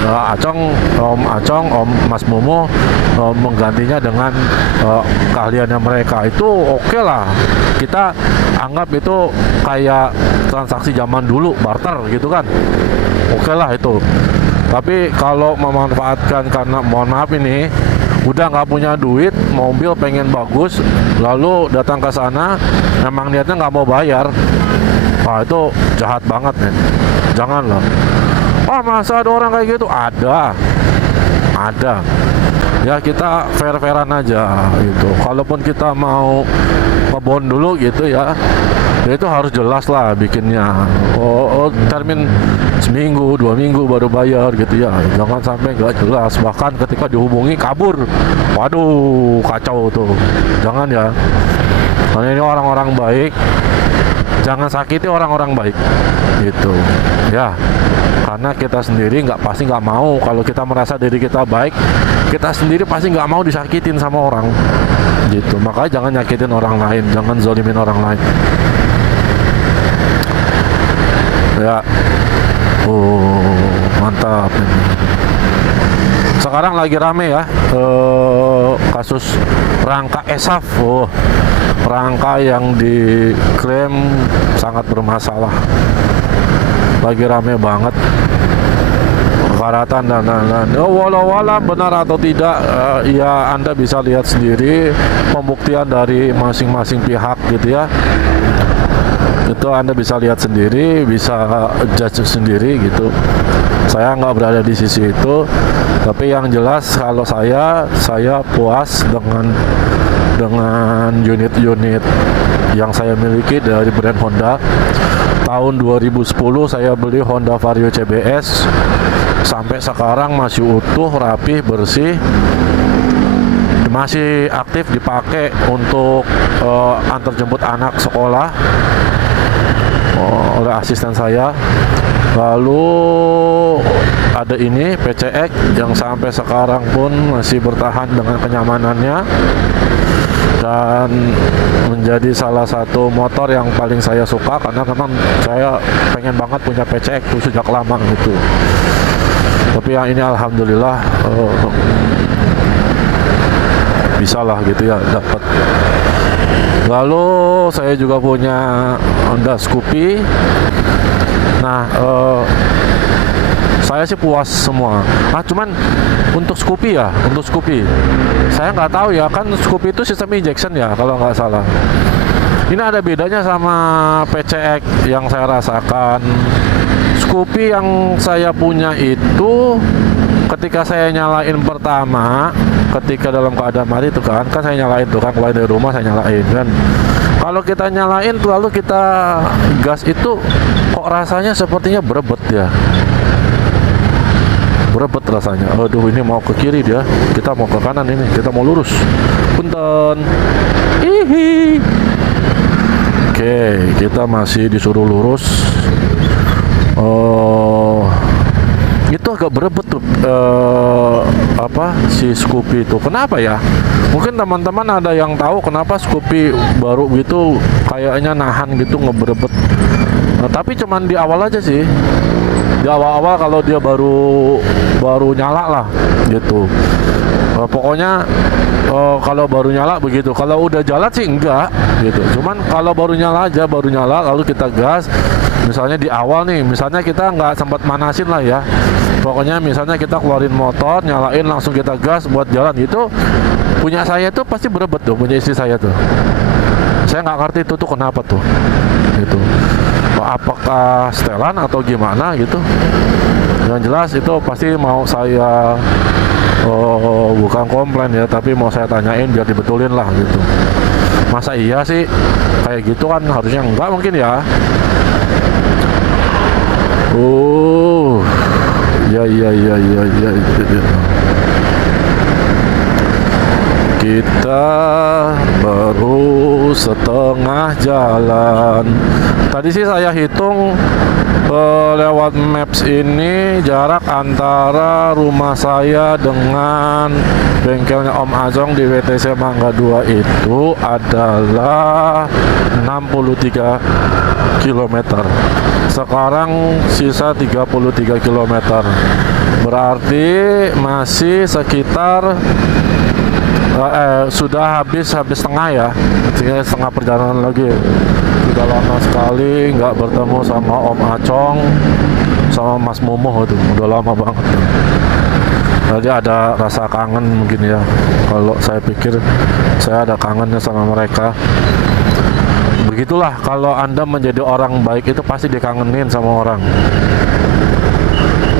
Om Acong, Om Mas Momo menggantinya dengan keahliannya mereka, itu oke lah. Kita anggap itu kayak transaksi zaman dulu, barter gitu kan, oke lah itu. Tapi kalau memanfaatkan, karena mohon maaf ini udah nggak punya duit, mobil pengen bagus, lalu datang ke sana memang niatnya nggak mau bayar, itu jahat banget nih. Janganlah. Masa ada orang kayak gitu? Ada ya. Kita fair-fairan aja gitu. Kalaupun kita mau ngebond dulu gitu ya, itu harus jelas lah bikinnya. Termin seminggu, 2 minggu baru bayar gitu ya. Jangan sampai nggak jelas, bahkan ketika dihubungi kabur. Waduh, kacau tuh. Jangan ya. Karena ini orang-orang baik, jangan sakiti orang-orang baik gitu ya. Karena kita sendiri pasti nggak mau, kalau kita merasa diri kita baik, kita sendiri pasti nggak mau disakitin sama orang gitu. Makanya jangan nyakitin orang lain, jangan zolimin orang lain ya. Mantap. Sekarang lagi rame ya kasus Rangka Esaf. Rangka yang diklaim sangat bermasalah, lagi rame banget karatan dan lain-lain. Walau benar atau tidak, ya Anda bisa lihat sendiri pembuktian dari masing-masing pihak gitu ya. Itu Anda bisa lihat sendiri, bisa judge sendiri gitu. Saya nggak berada di sisi itu, tapi yang jelas kalau saya puas dengan unit-unit yang saya miliki dari brand Honda. Tahun 2010 saya beli Honda Vario CBS, sampai sekarang masih utuh, rapih, bersih, masih aktif dipakai untuk antar jemput anak sekolah oleh asisten saya. Lalu ada ini PCX yang sampai sekarang pun masih bertahan dengan kenyamanannya dan menjadi salah satu motor yang paling saya suka, karena memang saya pengen banget punya PCX tuh sejak lama gitu. Tapi yang ini alhamdulillah bisa lah gitu ya, dapat. Lalu saya juga punya Honda Scoopy. Nah, saya sih puas semua. Cuman untuk Scoopy saya nggak tahu ya, kan Scoopy itu sistem injection ya kalau nggak salah. Ini ada bedanya sama PCX yang saya rasakan. Scoopy yang saya punya itu ketika saya nyalain pertama, ketika dalam keadaan mati itu kan saya nyalain tuh kan, keluar dari rumah saya nyalain kan. Kalau kita nyalain lalu kita gas itu kok rasanya sepertinya berebet ya. Berebet rasanya. Aduh, ini mau ke kiri dia, kita mau ke kanan, ini kita mau lurus. Punten. Oke, kita masih disuruh lurus. Itu agak berebet tuh si Scoopy itu. Kenapa ya? Mungkin teman-teman ada yang tahu kenapa Scoopy baru gitu kayaknya nahan gitu, ngeberebet. Tapi cuman di awal aja sih. Di awal-awal kalau dia baru nyala lah gitu. Pokoknya kalau baru nyala begitu. Kalau udah jalan sih enggak gitu. Cuman kalau baru nyala lalu kita gas. Misalnya di awal nih, misalnya kita nggak sempat manasin lah ya. Pokoknya misalnya kita keluarin motor, nyalain langsung kita gas buat jalan gitu. Punya saya tuh pasti berebet tuh, punya istri saya tuh. Saya nggak ngerti itu tuh kenapa tuh gitu. Apakah setelan atau gimana gitu. Yang jelas itu pasti mau saya bukan komplain ya, tapi mau saya tanyain biar dibetulin lah gitu. Masa iya sih kayak gitu, kan harusnya enggak mungkin ya. Ya. Kita baru setengah jalan. Tadi sih saya hitung lewat maps ini jarak antara rumah saya dengan bengkelnya Om Azong di WTC Mangga 2 itu adalah 63 km. Sekarang sisa 33 km. Berarti masih sekitar sudah habis setengah ya. Tinggal setengah perjalanan lagi. Sudah lama sekali nggak bertemu sama Om Acong, sama Mas Momo tuh. Udah lama banget. Jadi ada rasa kangen mungkin ya. Kalau saya pikir saya ada kangennya sama mereka. Begitulah kalau Anda menjadi orang baik itu pasti dikangenin sama orang.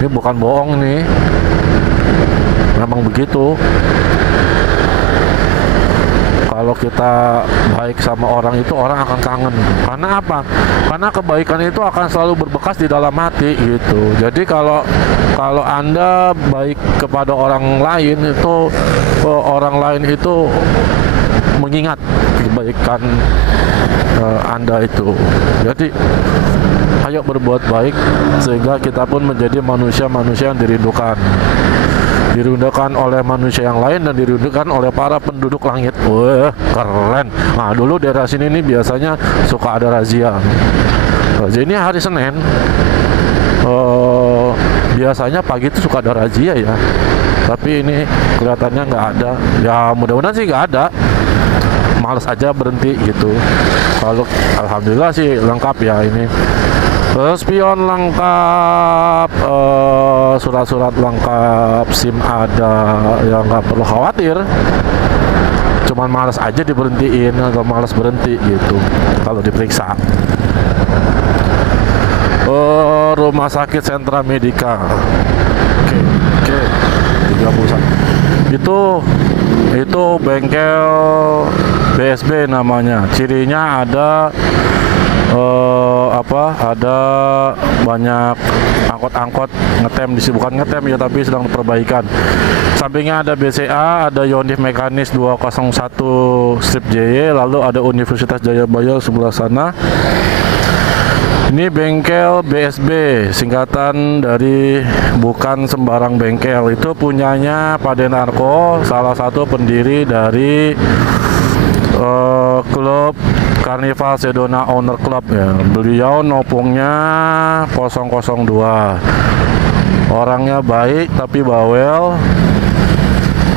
Ini bukan bohong nih. Memang begitu. Kalau kita baik sama orang itu orang akan kangen. Karena apa? Karena kebaikan itu akan selalu berbekas di dalam hati gitu. Jadi kalau Anda baik kepada orang lain itu orang lain itu mengingat kebaikan Anda itu. Jadi ayo berbuat baik sehingga kita pun menjadi manusia-manusia yang dirindukan oleh manusia yang lain dan dirindukan oleh para penduduk langit. Wah, keren. Nah, dulu daerah sini nih biasanya suka ada razia. Razia ini hari Senin. Biasanya pagi itu suka ada razia ya. Tapi ini kelihatannya nggak ada. Ya mudah-mudahan sih nggak ada. Males aja berhenti gitu. Kalau alhamdulillah sih lengkap ya ini. Spion lengkap, surat-surat lengkap, SIM ada, ya nggak perlu khawatir. Cuman malas aja diberhentiin atau malas berhenti gitu kalau diperiksa. Rumah sakit Sentra Medika. Oke. 31. Itu bengkel BSB namanya. Cirinya ada ada banyak angkot ngetem, bukan ngetem ya tapi sedang perbaikan. Sampingnya ada BCA, ada Yonif Mekanis 201 strip JY, lalu ada Universitas Jayabaya sebelah sana. Ini bengkel BSB, singkatan dari bukan sembarang bengkel. Itu punyanya Pak Denarko, salah satu pendiri dari klub Carnival Sedona Owner Club ya. Beliau nopungnya 002. Orangnya baik tapi bawel.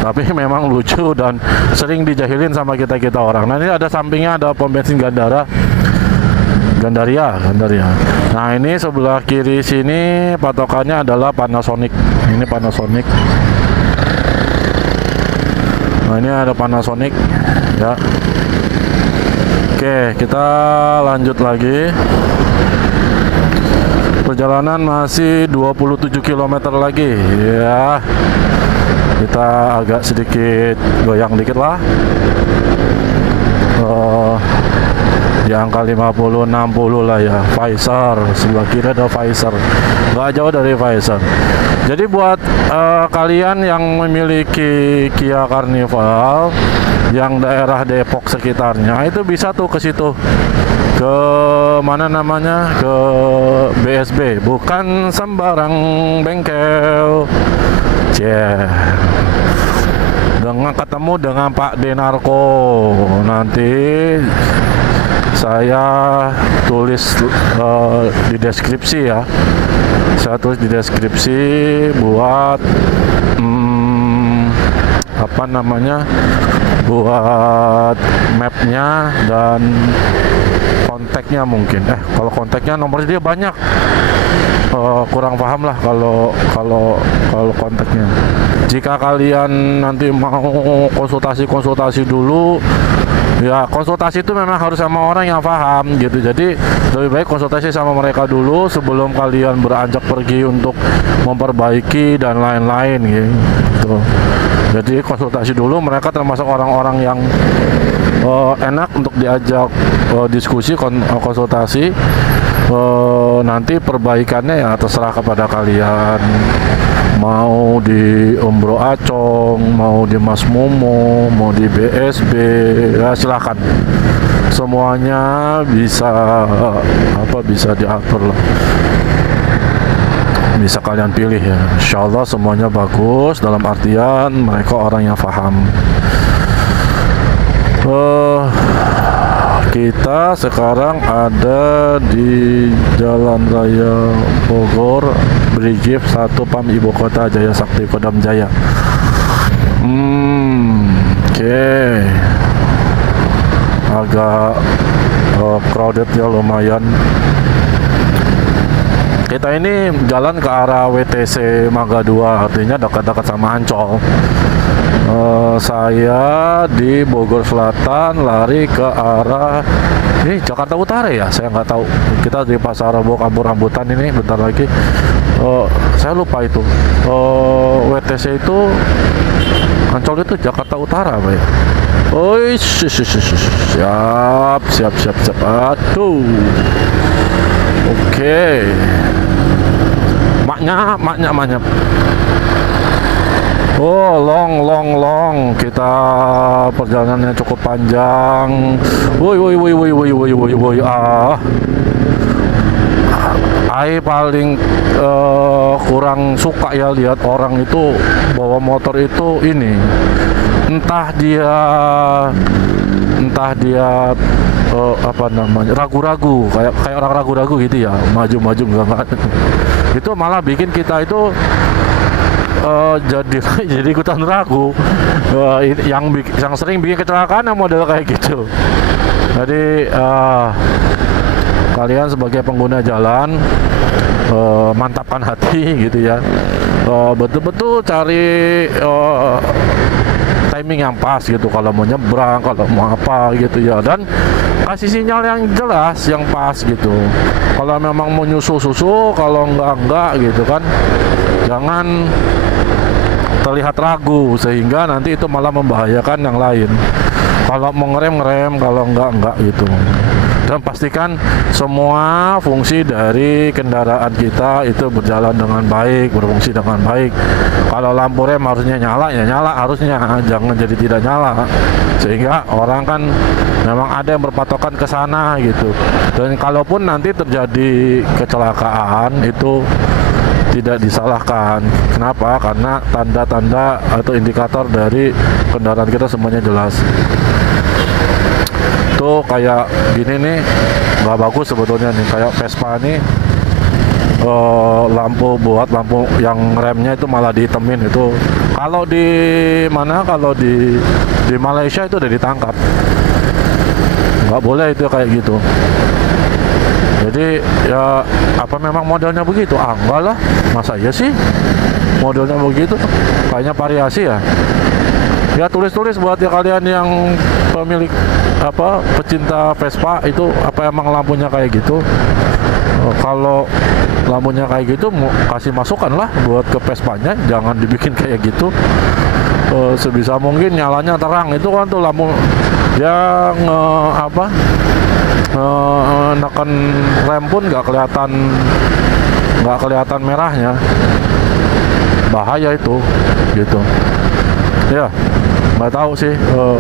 Tapi memang lucu dan sering dijahilin sama kita orang. Nah, ini ada sampingnya ada pom bensin Gandaria. Nah, ini sebelah kiri sini patokannya adalah Panasonic. Ini Panasonic. Nah, ini ada Panasonic ya. Oke, kita lanjut lagi. Perjalanan masih 27 km lagi ya. Kita agak sedikit goyang dikit lah. Di angka 50-60 lah ya. Pfizer, sebelah kiri ada Pfizer. Nggak jauh dari Pfizer. Jadi buat kalian yang memiliki Kia Carnival yang daerah Depok sekitarnya itu bisa tuh ke situ, ke mana namanya, ke BSB, bukan sembarang bengkel. Dengan ketemu dengan Pak Denarko, nanti saya tulis di deskripsi ya. Saya tulis di deskripsi buat buat mapnya dan kontaknya mungkin. Kalau kontaknya nomor dia banyak. Kurang paham lah kalau kontaknya. Jika kalian nanti mau konsultasi dulu, ya konsultasi itu memang harus sama orang yang paham gitu. Jadi lebih baik konsultasi sama mereka dulu sebelum kalian beranjak pergi untuk memperbaiki dan lain-lain gitu. Jadi konsultasi dulu, mereka termasuk orang-orang yang enak untuk diajak diskusi, konsultasi. Nanti perbaikannya ya terserah kepada kalian. Mau di Om Bro Acong, mau di Mas Momo, mau di BSB, ya silahkan. Semuanya bisa bisa diatur lah. Bisa kalian pilih ya. Insya Allah semuanya bagus dalam artian mereka orang yang paham. Kita sekarang ada di Jalan Raya Bogor, Brigif 1 PAM Ibu Kota Jaya Sakti Kodam Jaya. Oke. Agak crowded ya, lumayan. Kita ini jalan ke arah WTC Mangga 2, artinya dekat-dekat sama Ancol. Saya di Bogor Selatan lari ke arah ini Jakarta Utara ya, saya nggak tahu. Kita di Pasar Rebo Kampung Rambutan ini bentar lagi. Saya lupa itu. WTC itu Ancol itu Jakarta Utara apa ya? Siap. Aduh. Oke. Maknya. Oh, long. Kita perjalanannya cukup panjang. Woi. Ai paling kurang suka ya lihat orang itu bawa motor itu ini. Entah dia apa namanya, ragu-ragu, kayak orang ragu-ragu gitu ya, maju enggak. Itu malah bikin kita itu jadi ikutan ragu. Yang sering bikin kecelakaan yang model kayak gitu. Jadi kalian sebagai pengguna jalan mantapkan hati gitu ya, betul-betul cari timing yang pas gitu, kalau mau nyebrang, kalau mau apa gitu ya, dan kasih sinyal yang jelas, yang pas gitu. Kalau memang mau nyusul, kalau enggak gitu kan, jangan terlihat ragu sehingga nanti itu malah membahayakan yang lain. Kalau mau ngerem, kalau enggak gitu. Dan pastikan semua fungsi dari kendaraan kita itu berjalan dengan baik, berfungsi dengan baik. Kalau lampu rem harusnya nyala, ya nyala harusnya, jangan jadi tidak nyala. Sehingga orang kan memang ada yang berpatokan ke sana gitu. Dan kalaupun nanti terjadi kecelakaan itu tidak disalahkan. Kenapa? Karena tanda-tanda atau indikator dari kendaraan kita semuanya jelas. Tuh kayak gini nih, nggak bagus sebetulnya nih, kayak Vespa nih, lampu yang remnya itu malah dihitemin itu. Kalau di Malaysia itu udah ditangkap, nggak boleh itu kayak gitu. Jadi ya apa memang modelnya begitu? Enggak lah, masa iya sih modelnya begitu? Kayaknya variasi ya. Ya tulis buat ya kalian yang pemilik pecinta Vespa itu, apa emang lampunya kayak gitu? Kalau lampunya kayak gitu, kasih masukan lah buat ke Vespanya, jangan dibikin kayak gitu. Sebisa mungkin nyalanya terang, itu kan tuh lampu yang neken rem pun nggak kelihatan merahnya, bahaya itu gitu ya. Nggak tahu sih,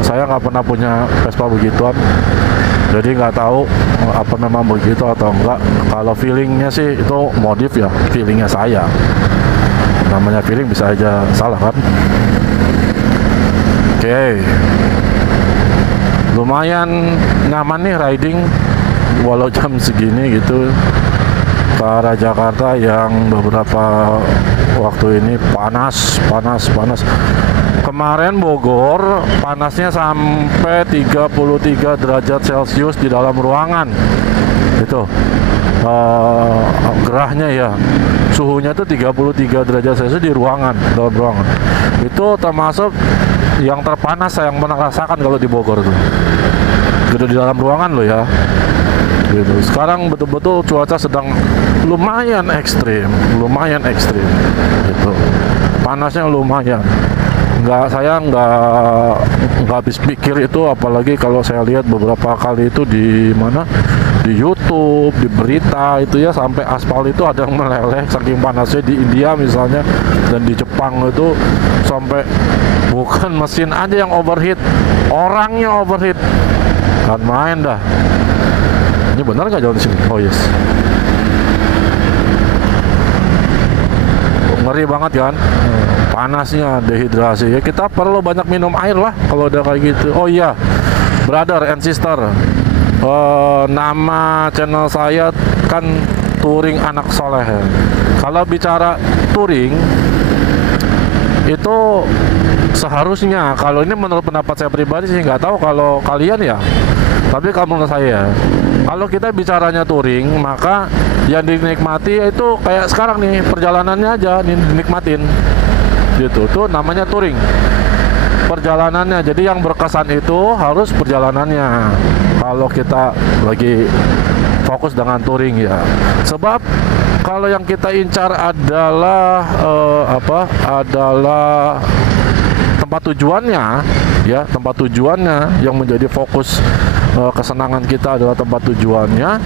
saya nggak pernah punya Vespa begituan, jadi nggak tahu apa memang begitu atau enggak. Kalau feelingnya sih itu modif ya, feelingnya saya, namanya feeling bisa aja salah kan. Oke. Lumayan nyaman nih riding walau jam segini gitu ke arah Jakarta yang beberapa waktu ini panas. Kemarin Bogor panasnya sampai 33 derajat Celcius di dalam ruangan. Itu gerahnya ya. Suhunya itu 33 derajat Celcius di dalam ruangan. Itu termasuk yang terpanas saya yang pernah rasakan kalau di Bogor tuh. Gitu di dalam ruangan loh ya. Gitu. Sekarang betul-betul cuaca sedang lumayan ekstrim gitu. Panasnya lumayan. Saya nggak habis pikir itu, apalagi kalau saya lihat beberapa kali itu di YouTube, di berita itu ya, sampai aspal itu ada yang meleleh saking panasnya di India misalnya, dan di Jepang itu sampai bukan mesin aja yang overheat, orangnya overheat. Kan main dah. Ini benar nggak jalan sini? Oh yes. Ngeri banget kan? Panasnya, dehidrasi. Ya kita perlu banyak minum air lah kalau udah kayak gitu. Oh iya, brother and sister, nama channel saya kan Touring Anak Soleh. Kalau bicara touring itu seharusnya, kalau ini menurut pendapat saya pribadi sih, nggak tahu kalau kalian ya, tapi kalau menurut saya, kalau kita bicaranya touring, maka yang dinikmati itu kayak sekarang nih, perjalanannya aja dinikmatin gitu, tuh namanya touring, perjalanannya. Jadi yang berkesan itu harus perjalanannya kalau kita lagi fokus dengan touring ya. Sebab kalau yang kita incar adalah adalah tempat tujuannya ya, tempat tujuannya yang menjadi fokus, kesenangan kita adalah tempat tujuannya,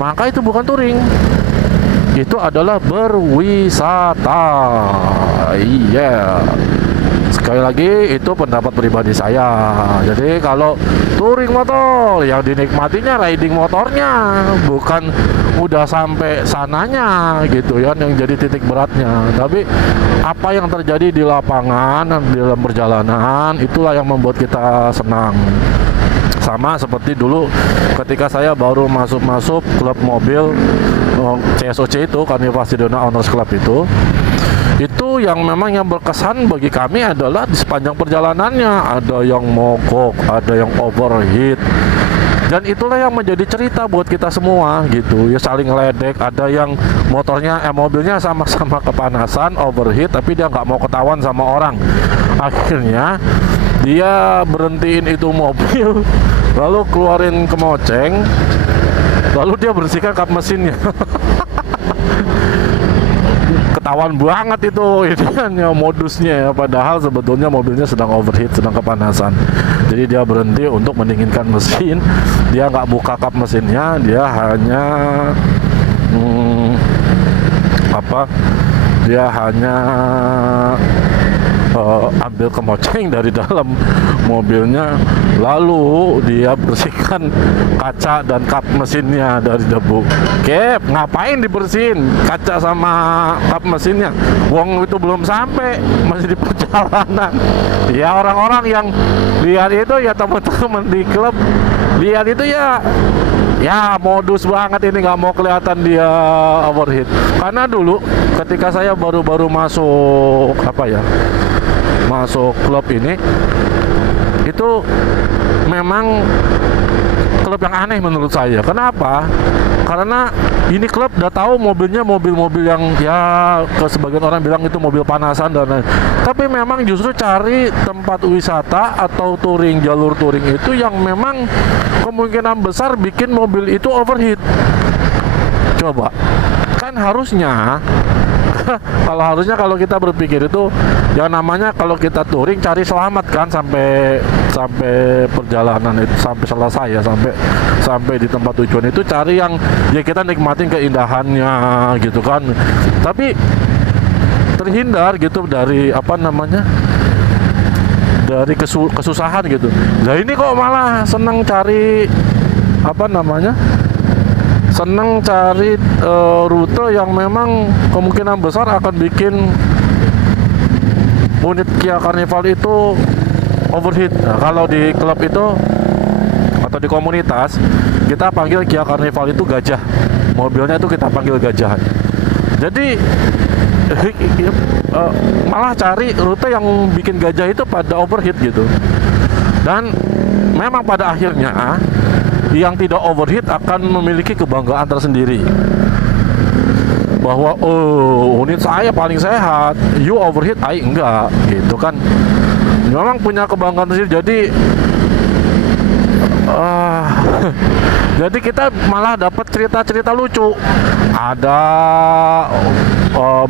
maka itu bukan touring, itu adalah berwisata. Iya, sekali lagi itu pendapat pribadi saya. Jadi kalau touring motor yang dinikmatinya riding motornya, bukan udah sampai sananya gitu ya, yang jadi titik beratnya. Tapi apa yang terjadi di lapangan, di dalam perjalanan, itulah yang membuat kita senang. Sama seperti dulu ketika saya baru masuk klub mobil CSOC itu, Carnival Sidona Owners Club itu yang memang yang berkesan bagi kami adalah di sepanjang perjalanannya ada yang mogok, ada yang overheat, dan itulah yang menjadi cerita buat kita semua gitu ya, saling ngeledek. Ada yang mobilnya sama-sama kepanasan, overheat, tapi dia nggak mau ketahuan sama orang, akhirnya dia berhentiin itu mobil, lalu keluarin kemoceng, lalu dia bersihkan kap mesinnya. Ketahuan banget itu kan ya modusnya ya, padahal sebetulnya mobilnya sedang overheat, sedang kepanasan. Jadi dia berhenti untuk mendinginkan mesin, dia nggak buka kap mesinnya, dia hanya dia hanya ambil kemoceng dari dalam mobilnya, lalu dia bersihkan kaca dan kap mesinnya dari debu. Kep, ngapain dibersihin kaca sama kap mesinnya? Wong itu belum sampai, masih di perjalanan. Ya orang-orang yang lihat itu ya, teman-teman di klub lihat itu ya modus banget ini, nggak mau kelihatan dia overheat. Karena dulu ketika saya baru-baru masuk masuk klub ini, itu memang klub yang aneh menurut saya. Kenapa? Karena ini klub udah tahu mobilnya mobil-mobil yang ya ke sebagian orang bilang itu mobil panasan dan lain. Tapi memang justru cari tempat wisata atau touring, jalur touring itu yang memang kemungkinan besar bikin mobil itu overheat. Coba, kan harusnya kalau kita berpikir itu yang namanya kalau kita touring cari selamat kan, sampai perjalanan itu sampai selesai ya, sampai di tempat tujuan itu cari yang ya kita nikmatin keindahannya gitu kan. Tapi terhindar gitu dari dari kesusahan gitu. Nah ini kok malah senang cari senang cari rute yang memang kemungkinan besar akan bikin unit Kia Carnival itu overheat. Nah, kalau di klub itu atau di komunitas kita panggil Kia Carnival itu gajah, mobilnya itu kita panggil gajah. Jadi malah cari rute yang bikin gajah itu pada overheat gitu. Dan memang pada akhirnya yang tidak overheat akan memiliki kebanggaan tersendiri bahwa unit saya paling sehat, you overheat, enggak gitu kan. Memang punya kebanggaan tersendiri. Jadi jadi kita malah dapat cerita-cerita lucu. Ada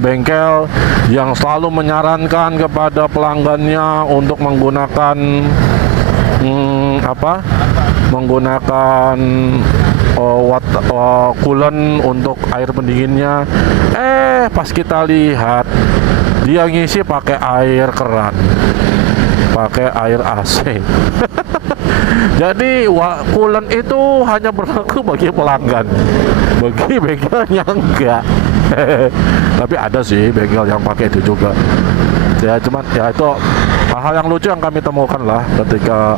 bengkel yang selalu menyarankan kepada pelanggannya untuk menggunakan coolant untuk air pendinginnya. Pas kita lihat dia ngisi pakai air keran, pakai air AC. Jadi coolant itu hanya berlaku bagi pelanggan, bagi bengkelnya enggak. Tapi ada sih bengkel yang pakai itu juga. Ya cuman ya itu hal-hal yang lucu yang kami temukan lah ketika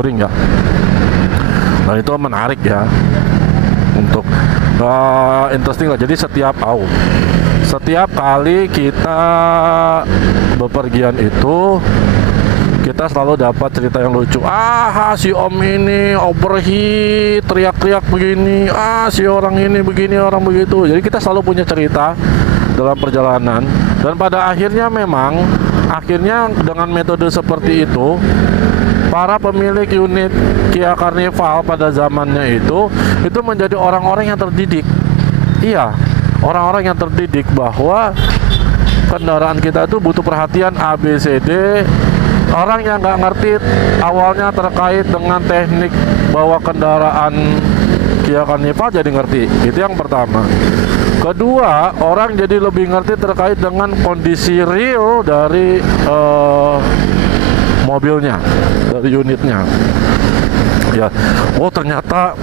touring ya. Dan itu menarik ya untuk interesting lah. Jadi setiap kali kita bepergian itu kita selalu dapat cerita yang lucu. Si om ini overheat, teriak-teriak begini. Si orang ini begini, orang begitu. Jadi kita selalu punya cerita dalam perjalanan. Dan pada akhirnya dengan metode seperti itu, para pemilik unit Kia Carnival pada zamannya itu menjadi orang-orang yang terdidik. Iya, orang-orang yang terdidik bahwa kendaraan kita itu butuh perhatian A, B, C, D. Orang yang nggak ngerti awalnya terkait dengan teknik bawa kendaraan Kia Carnival jadi ngerti. Itu yang pertama. Kedua, orang jadi lebih ngerti terkait dengan kondisi real dari mobilnya, dari unitnya. Ya, ternyata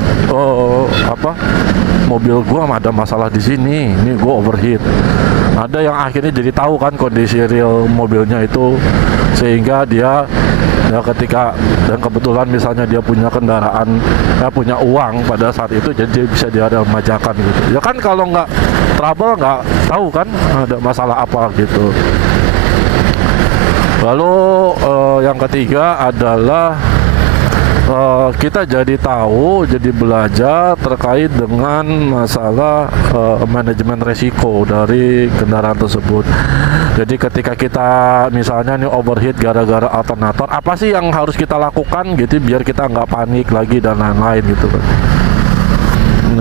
mobil gua ada masalah di sini. Ini gua overheat. Ada yang akhirnya jadi tahu kan kondisi real mobilnya itu, sehingga dia ketika dan kebetulan misalnya dia punya kendaraan, punya uang pada saat itu, jadi bisa dia remajakan gitu. Ya kan kalau nggak trouble nggak tahu kan ada masalah apa gitu. Lalu yang ketiga adalah kita jadi tahu, jadi belajar terkait dengan masalah manajemen resiko dari kendaraan tersebut. Jadi ketika kita misalnya nih overheat gara-gara alternator, apa sih yang harus kita lakukan gitu biar kita nggak panik lagi dan lain-lain gitu kan.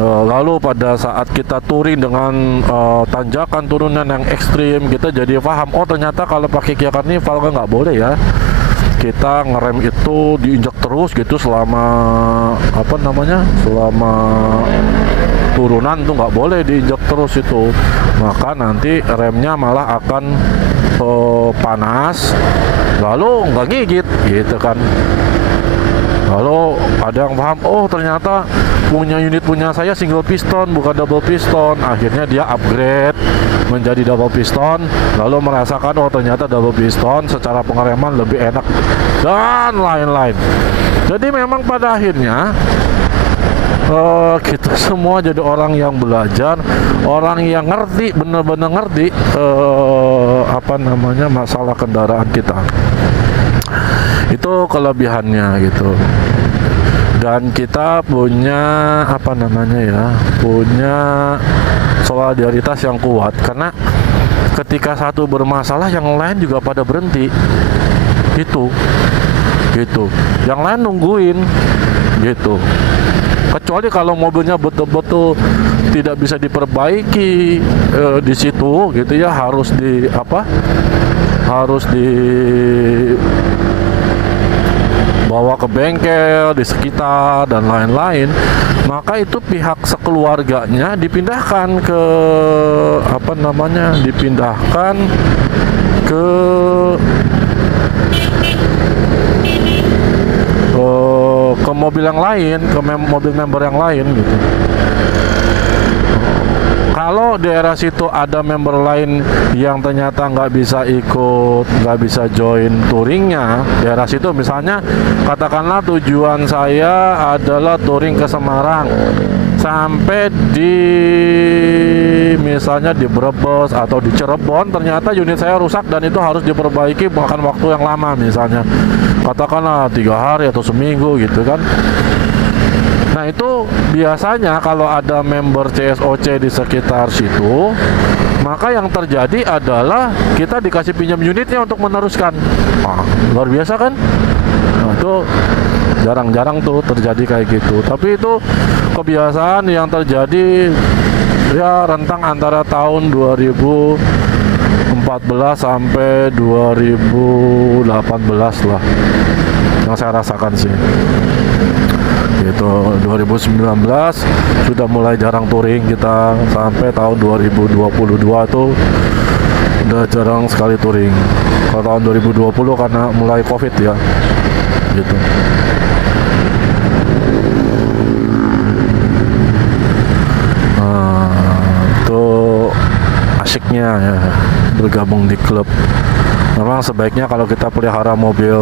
Lalu pada saat kita touring dengan tanjakan turunan yang ekstrim, kita jadi paham, ternyata kalau pakai Kia Carnival kan nggak boleh ya. Kita ngerem itu diinjak terus gitu selama selama turunan tuh nggak boleh diinjak terus itu, maka nanti remnya malah akan panas lalu nggak gigit gitu kan. Lalu ada yang paham, ternyata unit punya saya single piston bukan double piston. Akhirnya dia upgrade menjadi double piston, lalu merasakan ternyata double piston secara pengereman lebih enak dan lain-lain. Jadi memang pada akhirnya kita semua jadi orang yang belajar, orang yang ngerti, benar-benar ngerti masalah kendaraan kita. Itu kelebihannya gitu. Dan kita punya punya solidaritas yang kuat, karena ketika satu bermasalah yang lain juga pada berhenti gitu. Yang lain nungguin gitu. Kecuali kalau mobilnya betul-betul tidak bisa diperbaiki di situ gitu ya, harus bawa ke bengkel di sekitar dan lain-lain, maka itu pihak sekeluarganya dipindahkan ke ke mobil yang lain, ke mobil member yang lain gitu. Kalau di daerah situ ada member lain yang ternyata nggak bisa ikut, nggak bisa join touringnya, daerah situ misalnya katakanlah tujuan saya adalah touring ke Semarang sampai misalnya di Brebes atau di Cirebon, ternyata unit saya rusak dan itu harus diperbaiki, makan waktu yang lama, misalnya katakanlah 3 hari atau seminggu gitu kan. Nah itu biasanya kalau ada member CSOC di sekitar situ, maka yang terjadi adalah kita dikasih pinjam unitnya untuk meneruskan. Luar biasa kan? Nah, itu jarang-jarang tuh terjadi kayak gitu. Tapi itu kebiasaan yang terjadi ya rentang antara tahun 2014 sampai 2018 lah yang saya rasakan sih. Itu 2019 sudah mulai jarang touring kita, sampai tahun 2022 tuh udah jarang sekali touring. Kalau tahun 2020 karena mulai COVID ya gitu. Itu asiknya ya bergabung di klub Memang sebaiknya kalau kita pelihara mobil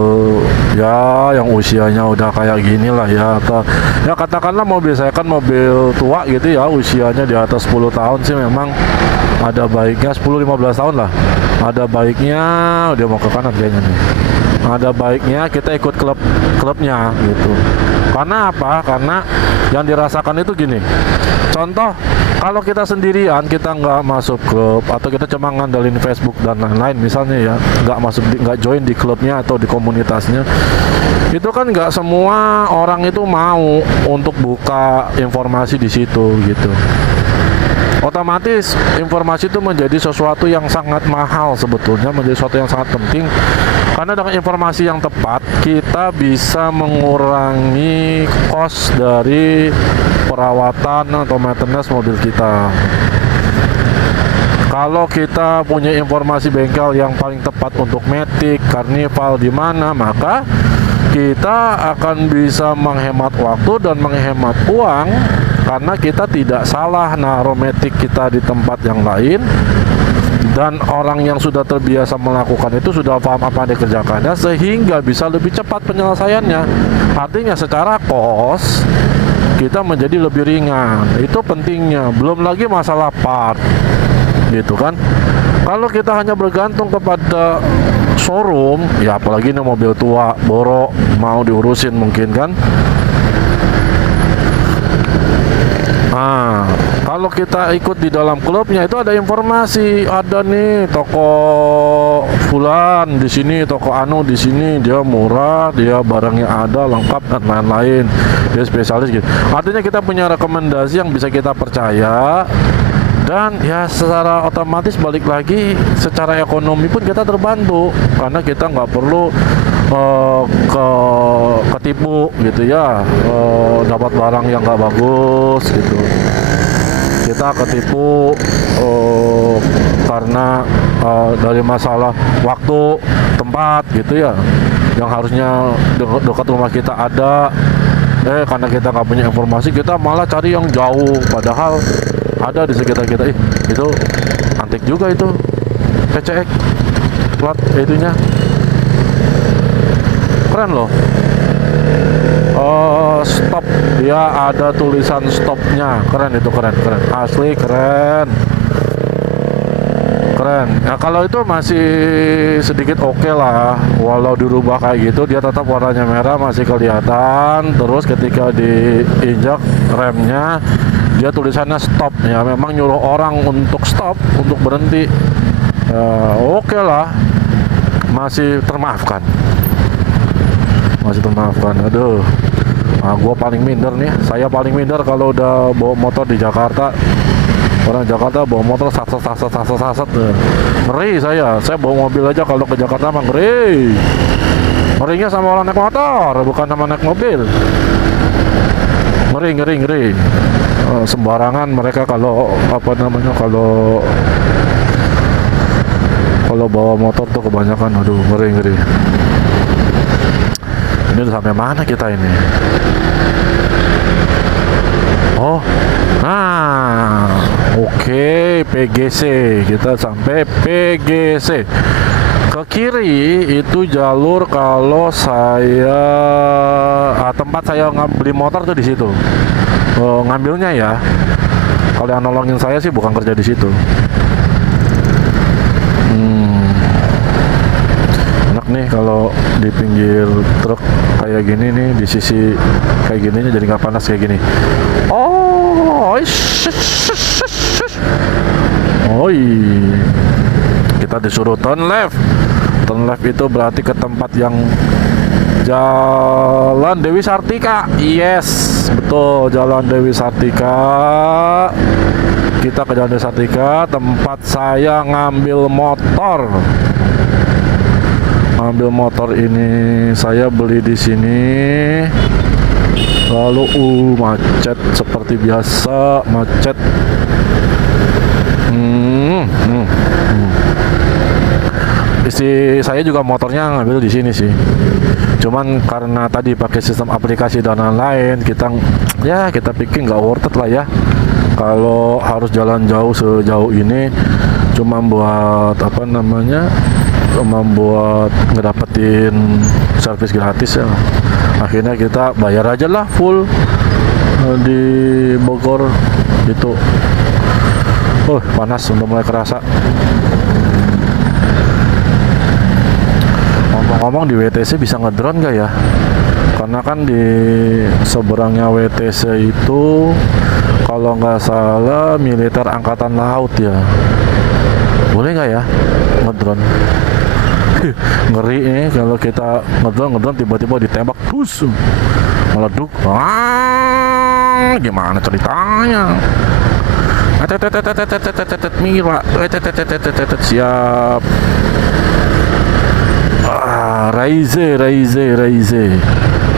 ya yang usianya udah kayak gini lah ya, atau ya katakanlah mobil saya kan mobil tua gitu ya, usianya di atas 10 tahun sih memang ada baiknya 10-15 tahun lah. Ada baiknya dia mau ke kanan kayaknya nih. Ada baiknya kita ikut klubnya gitu. Karena apa? Karena yang dirasakan itu gini. Contoh, kalau kita sendirian, kita nggak masuk klub atau kita cuma ngandelin Facebook dan lain-lain misalnya ya, nggak join di klubnya atau di komunitasnya, itu kan nggak semua orang itu mau untuk buka informasi di situ gitu. Otomatis informasi itu menjadi sesuatu yang sangat mahal sebetulnya, menjadi sesuatu yang sangat penting, karena dengan informasi yang tepat kita bisa mengurangi cost dari perawatan atau maintenance mobil kita. Kalau kita punya informasi bengkel yang paling tepat untuk Matic, Carnival di mana, maka kita akan bisa menghemat waktu dan menghemat uang, karena kita tidak salah naruh Matic kita di tempat yang lain, dan orang yang sudah terbiasa melakukan itu sudah paham apa yang dikerjakannya sehingga bisa lebih cepat penyelesaiannya. Artinya secara cost kita menjadi lebih ringan. Itu pentingnya. Belum lagi masalah part gitu kan. Kalau kita hanya bergantung kepada showroom, ya apalagi ini mobil tua, borok, mau diurusin mungkin kan. Nah, kalau kita ikut di dalam klubnya itu ada informasi, ada nih toko fulan di sini, toko anu di sini, dia murah, dia barangnya ada lengkap dan lain-lain, dia spesialis gitu. Artinya kita punya rekomendasi yang bisa kita percaya, dan ya secara otomatis balik lagi secara ekonomi pun kita terbantu karena kita nggak perlu ketipu gitu ya, dapat barang yang nggak bagus gitu. Kita ketipu karena dari masalah waktu, tempat gitu ya, yang harusnya dekat rumah kita ada, karena kita nggak punya informasi kita malah cari yang jauh, padahal ada di sekitar kita. Itu antik juga itu PCX plat itunya keren loh. Stop, dia ada tulisan stopnya, keren itu, keren asli, keren. Nah kalau itu masih sedikit oke lah, walau dirubah kayak gitu dia tetap warnanya merah masih kelihatan. Terus ketika diinjak remnya dia tulisannya stop, ya memang nyuruh orang untuk stop, untuk berhenti. Oke lah, masih termaafkan. Aduh, gue paling minder nih, saya paling minder kalau udah bawa motor di Jakarta. Orang Jakarta bawa motor sasat, ngeri saya bawa mobil aja kalau ke Jakarta mah ngeri. Ngerinya sama orang naik motor, bukan sama naik mobil. Ngeri. Sembarangan mereka kalau kalau bawa motor tuh kebanyakan, aduh ngeri. Ini udah sampai mana kita ini? Oh, nah, oke, PGC, kita sampai PGC. Ke kiri itu jalur kalau saya tempat saya beli motor tuh di situ. Ngambilnya ya. Kalau yang nolongin saya sih bukan kerja di situ. Enak nih kalau di pinggir truk kayak gini nih, di sisi kayak gininya jadi nggak panas kayak gini. Kita disuruh turn left. Turn left itu berarti ke tempat yang Jalan Dewi Sartika. Yes, betul, Jalan Dewi Sartika. Kita ke Jalan Dewi Sartika, tempat saya ngambil motor. Ini saya beli di sini. Lalu macet seperti biasa, macet. Istri saya juga motornya ngambil di sini sih. Cuman karena tadi pakai sistem aplikasi dan lain-lain, kita pikir nggak worth it lah ya. Kalau harus jalan jauh sejauh ini, cuma buat ngedapetin servis gratis ya. Akhirnya kita bayar aja lah full di Bogor gitu. Panas udah mulai kerasa. Ngomong-ngomong, di WTC bisa ngedrone gak ya? Karena kan di seberangnya WTC itu kalau nggak salah militer angkatan laut ya. Boleh nggak ya ngedrone? Ngeri nih kalau kita ngedrone tiba-tiba ditembak, bus, meleduk. Gimana ceritanya? Mira, siap.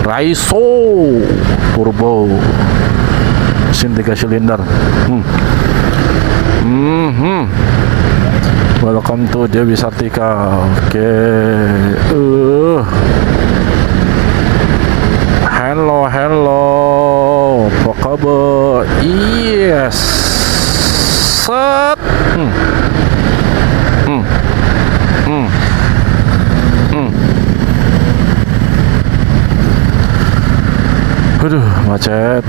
Raiso turbo mesin 3 silinder. Welcome to Dewi Sartika. Oke. Hello, apa kabar? Yes. Set. Aduh, macet.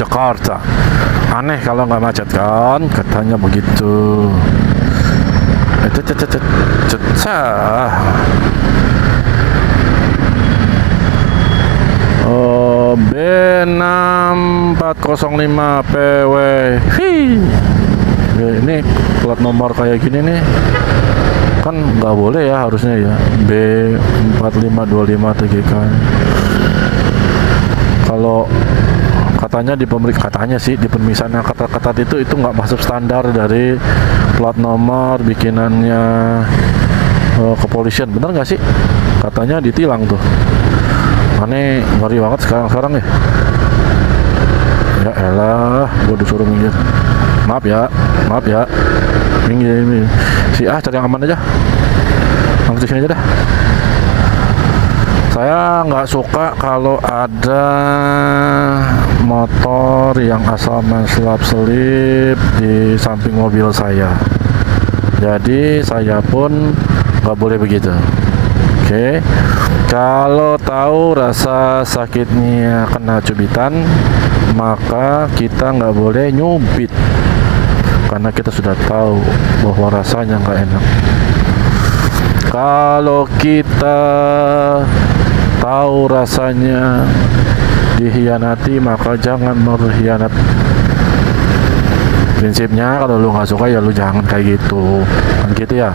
Jakarta. Aneh kalau nggak macet kan, katanya begitu. B6405 PW. Ini plat nomor kayak gini nih kan nggak boleh ya, harusnya ya B4525 TGK. Kalau katanya di pemeriksaan yang ketat itu nggak masuk standar dari plat nomor bikinannya kepolisian. Bener nggak sih? Katanya ditilang tuh. Aneh, ngeri banget sekarang ya. Ya elah, gue disuruh minggir. Maaf ya. Minggir. Cari yang aman aja. Langsung sini aja dah. Saya nggak suka kalau ada motor yang asal main selap-selip di samping mobil saya. Jadi saya pun nggak boleh begitu. Oke. Kalau tahu rasa sakitnya kena cubitan, maka kita nggak boleh nyubit. Karena kita sudah tahu bahwa rasanya nggak enak. Kalau kita tahu rasanya dihianati, maka jangan berkhianat. Prinsipnya kalau lu nggak suka ya lu jangan kayak gitu, kan gitu ya.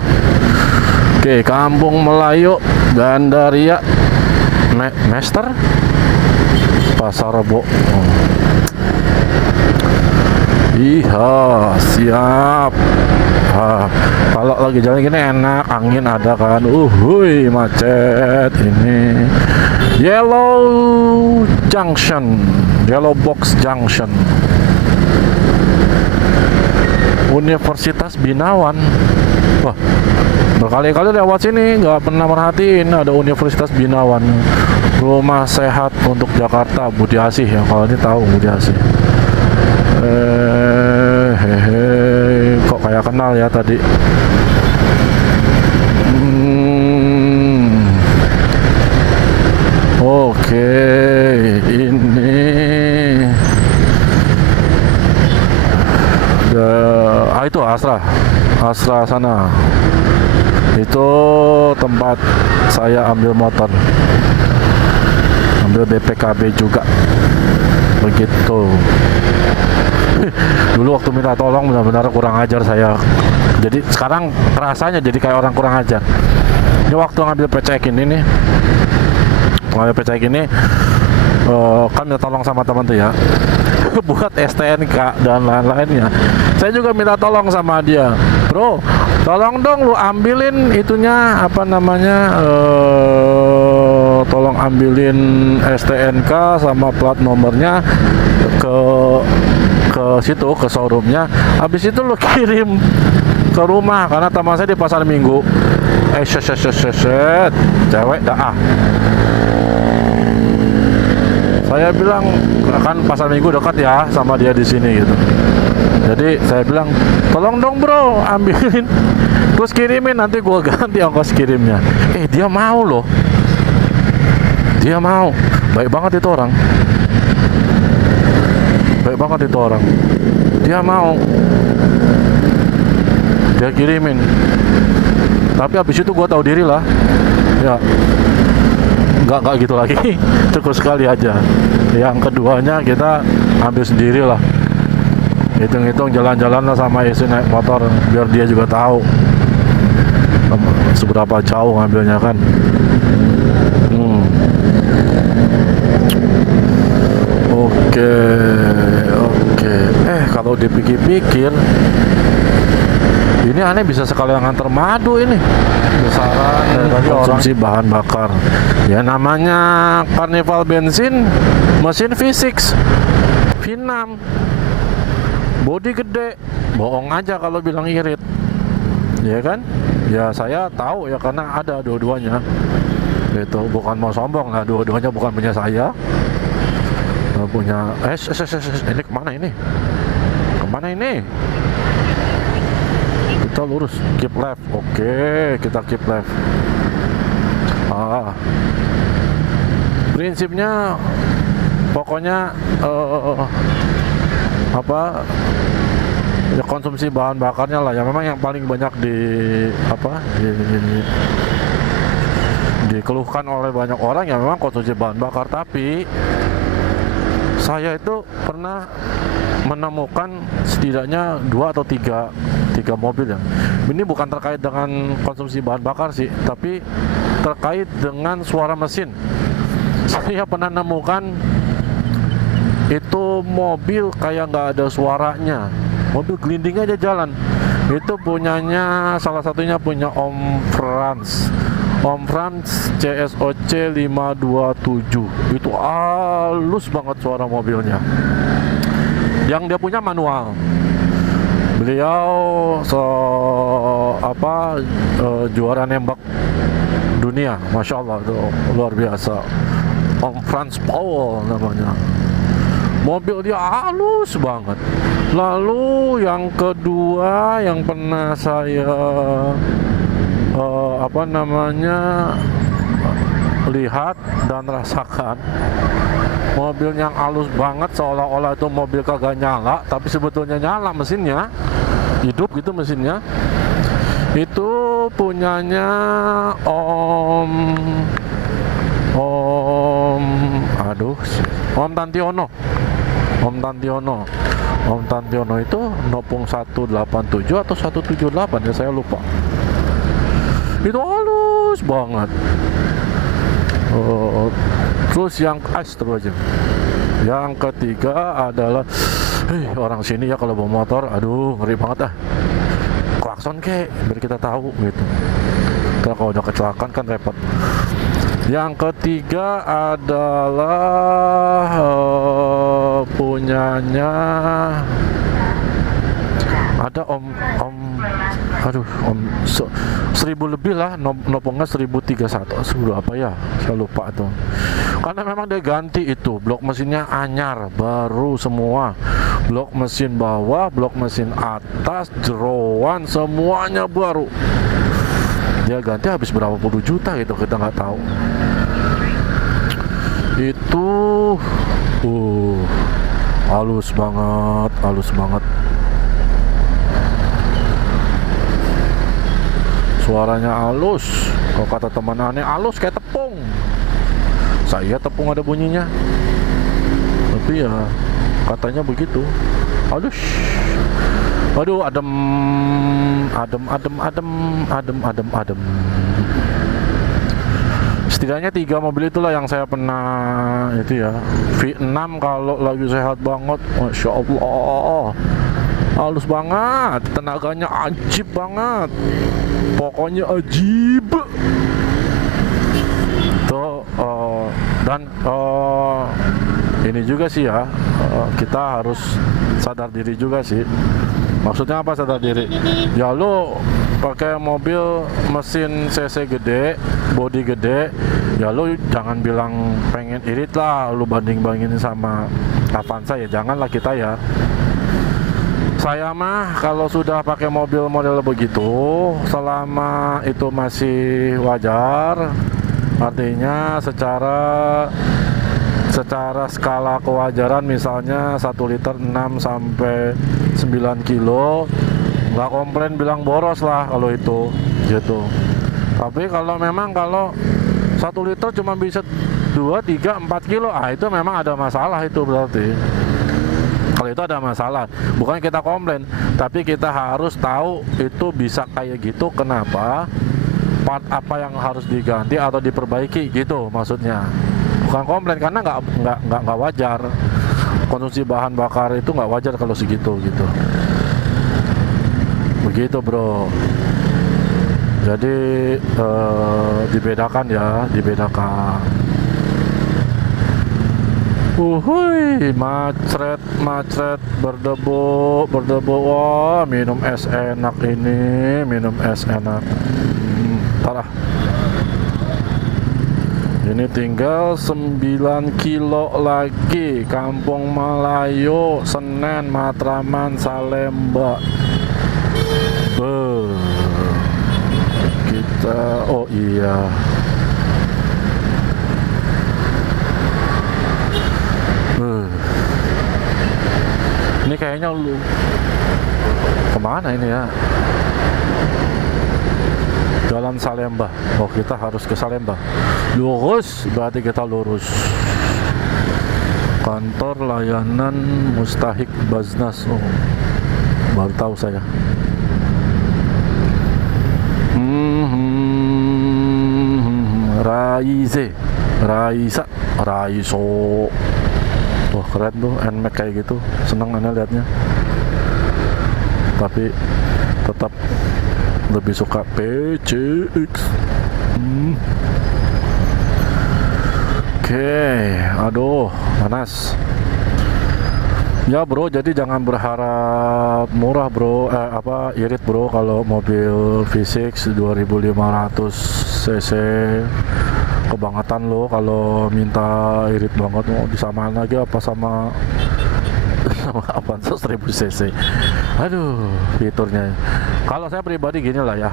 Oke, Kampung Melayu, Gandaria, Mester, Pasar Rebo. Iya, siap. Kalau lagi jalan gini enak, angin ada kan. Macet ini. Yellow Box Junction. Universitas Binawan. Wah, berkali-kali lewat sini nggak pernah merhatiin ada Universitas Binawan. Rumah Sehat untuk Jakarta, Budi Asih ya, kalau ini tahu Budi Asih. Kok kayak kenal ya tadi. Oke, ini itu Astra sana. Itu tempat saya ambil motor, ambil BPKB juga begitu. Dulu waktu minta tolong benar-benar kurang ajar saya. Jadi sekarang rasanya jadi kayak orang kurang ajar. Ini waktu ngambil PCK ini kan minta tolong sama teman tuh ya buat STNK dan lain-lainnya. Saya juga minta tolong sama dia, bro, tolong dong lu ambilin itunya tolong ambilin STNK sama plat nomornya ke situ, ke showroomnya. Habis itu lu kirim ke rumah karena teman saya di pasar Minggu. Cewek dah. Saya bilang kan pasar Minggu dekat ya sama dia di sini gitu. Jadi saya bilang, tolong dong bro, ambilin, terus kirimin, nanti gua ganti ongkos kirimnya. Dia mau loh, dia mau. Baik banget itu orang, baik banget itu orang. Dia mau, dia kirimin. Tapi habis itu gua tahu diri lah, ya nggak gitu lagi. Cukup sekali aja. Yang keduanya kita ambil sendiri lah, hitung-hitung jalan-jalan lah sama istri naik motor, biar dia juga tahu seberapa jauh ngambilnya kan. Oke. Kalau dipikir-pikir, ini aneh bisa sekalian nganter madu ini. Besaran dari konsumsi bahan bakar. Ya namanya Carnival bensin, mesin V6, V6, bodi gede. Bohong aja kalau bilang irit, ya kan? Ya saya tahu ya, karena ada dua-duanya. Itu bukan mau sombong lah, dua-duanya bukan punya saya. Punya ini kemana ini? Kemana ini? Kita lurus, keep left. Oke, kita keep left. Prinsipnya pokoknya ya konsumsi bahan bakarnya lah ya, memang yang paling banyak dikeluhkan oleh banyak orang ya, memang konsumsi bahan bakar. Tapi saya itu pernah menemukan setidaknya 2 atau 3 mobil ya. Ini bukan terkait dengan konsumsi bahan bakar sih, tapi terkait dengan suara mesin. Saya pernah nemukan itu mobil kayak nggak ada suaranya, mobil gelinding aja jalan. Itu punyanya, salah satunya punya Om Frans CSOC 527. Itu halus banget suara mobilnya. Yang dia punya manual. Beliau juara nembak dunia, masya Allah, itu luar biasa. Om Frans Powell namanya. Mobil dia halus banget. Lalu yang kedua yang pernah saya lihat dan rasakan, mobil yang halus banget, seolah-olah itu mobil kagak nyala, tapi sebetulnya nyala mesinnya, hidup gitu mesinnya. Itu punyanya Om Tantiono. Om Tantiono itu nopung 187 atau 178 ya, saya lupa. Itu halus banget. Terus yang astagfirullah. Yang ketiga adalah orang sini ya kalau bawa motor, aduh ngeri banget klakson kek biar kita tahu gitu. Karena kalau udah kecelakaan kan repot. Yang ketiga adalah punyanya ada Om 1000 lebih lah, nopongnya 1031 apa ya, saya lupa tuh. Karena memang dia ganti itu, blok mesinnya anyar, baru semua, blok mesin bawah, blok mesin atas, jeroan, semuanya baru. Dia ganti habis berapa puluh juta gitu, kita nggak tahu. Itu halus banget. Suaranya halus. Kalau kata teman aneh, halus kayak tepung. Saya tepung ada bunyinya. Tapi ya katanya begitu. Halus. Aduh, adem. Setidaknya 3 mobil itulah yang saya pernah itu ya. V6 kalau lagi sehat banget, masya Allah, halus banget, tenaganya ajib banget, pokoknya ajib. Tuh, dan ini juga sih ya, kita harus sadar diri juga sih. Maksudnya apa sadar diri? Ya lu pakai mobil mesin cc gede, bodi gede, ya lu jangan bilang pengen irit lah, lu banding-bandingin sama Avanza ya, janganlah kita ya. Saya mah kalau sudah pakai mobil model begitu, selama itu masih wajar, artinya secara skala kewajaran, misalnya 1 liter 6 sampai 9 kilo, nggak komplain, bilang boros lah kalau itu gitu. Tapi kalau memang kalau 1 liter cuma bisa 2, 3, 4 kilo, itu memang ada masalah, itu berarti. Kalau itu ada masalah, bukan kita komplain, tapi kita harus tahu itu bisa kayak gitu, kenapa, part apa yang harus diganti atau diperbaiki gitu maksudnya. Bukan komplain, karena nggak wajar. Konsumsi bahan bakar itu nggak wajar kalau segitu gitu. Begitu bro. Jadi dibedakan ya, dibedakan. Uhuy, macet, berdebu. Wah, minum es enak ini, minum es enak. Parah. Ini tinggal 9 kilo lagi. Kampung Melayu, Senen, Matraman, Salemba. Kita, oh iya. Ini kayaknya lu kemana ini ya? Jalan Salemba. Oh, kita harus ke Salemba. Lurus, berarti kita lurus. Kantor layanan Mustahik Baznas. Oh, baru tahu saya. Raiso. Wah, keren tuh, NMAX kayak gitu. Seneng aneh liatnya. Tapi tetap lebih suka PCX. Oke, aduh, panas. Ya bro, jadi jangan berharap murah bro, irit bro kalau mobil V6 2500 cc. Kebangetan lo kalau minta irit banget, mau disamain lagi apa sama Avanza 1000 cc. Aduh, fiturnya. Kalau saya pribadi gini lah ya,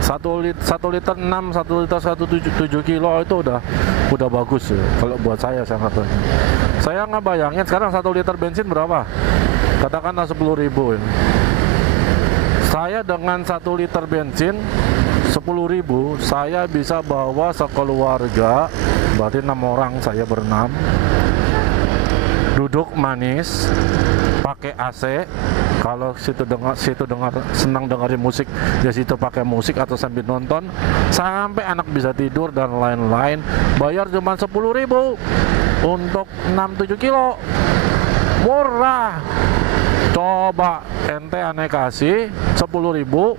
1 liter 6, 1 liter 1,7 kilo itu udah bagus ya. Kalau buat saya katanya. Saya nggak bayangin sekarang 1 liter bensin berapa, katakanlah 10.000 ya. Saya dengan 1 liter bensin 10.000, saya bisa bawa sekeluarga, berarti 6 orang, saya berenam, duduk manis, pakai AC. Kalau situ dengar senang dengerin musik, ya situ pakai musik atau sambil nonton, sampai anak bisa tidur dan lain-lain. Bayar cuma 10.000 untuk 6-7 kilo, murah. Coba ente aneh kasih 10.000,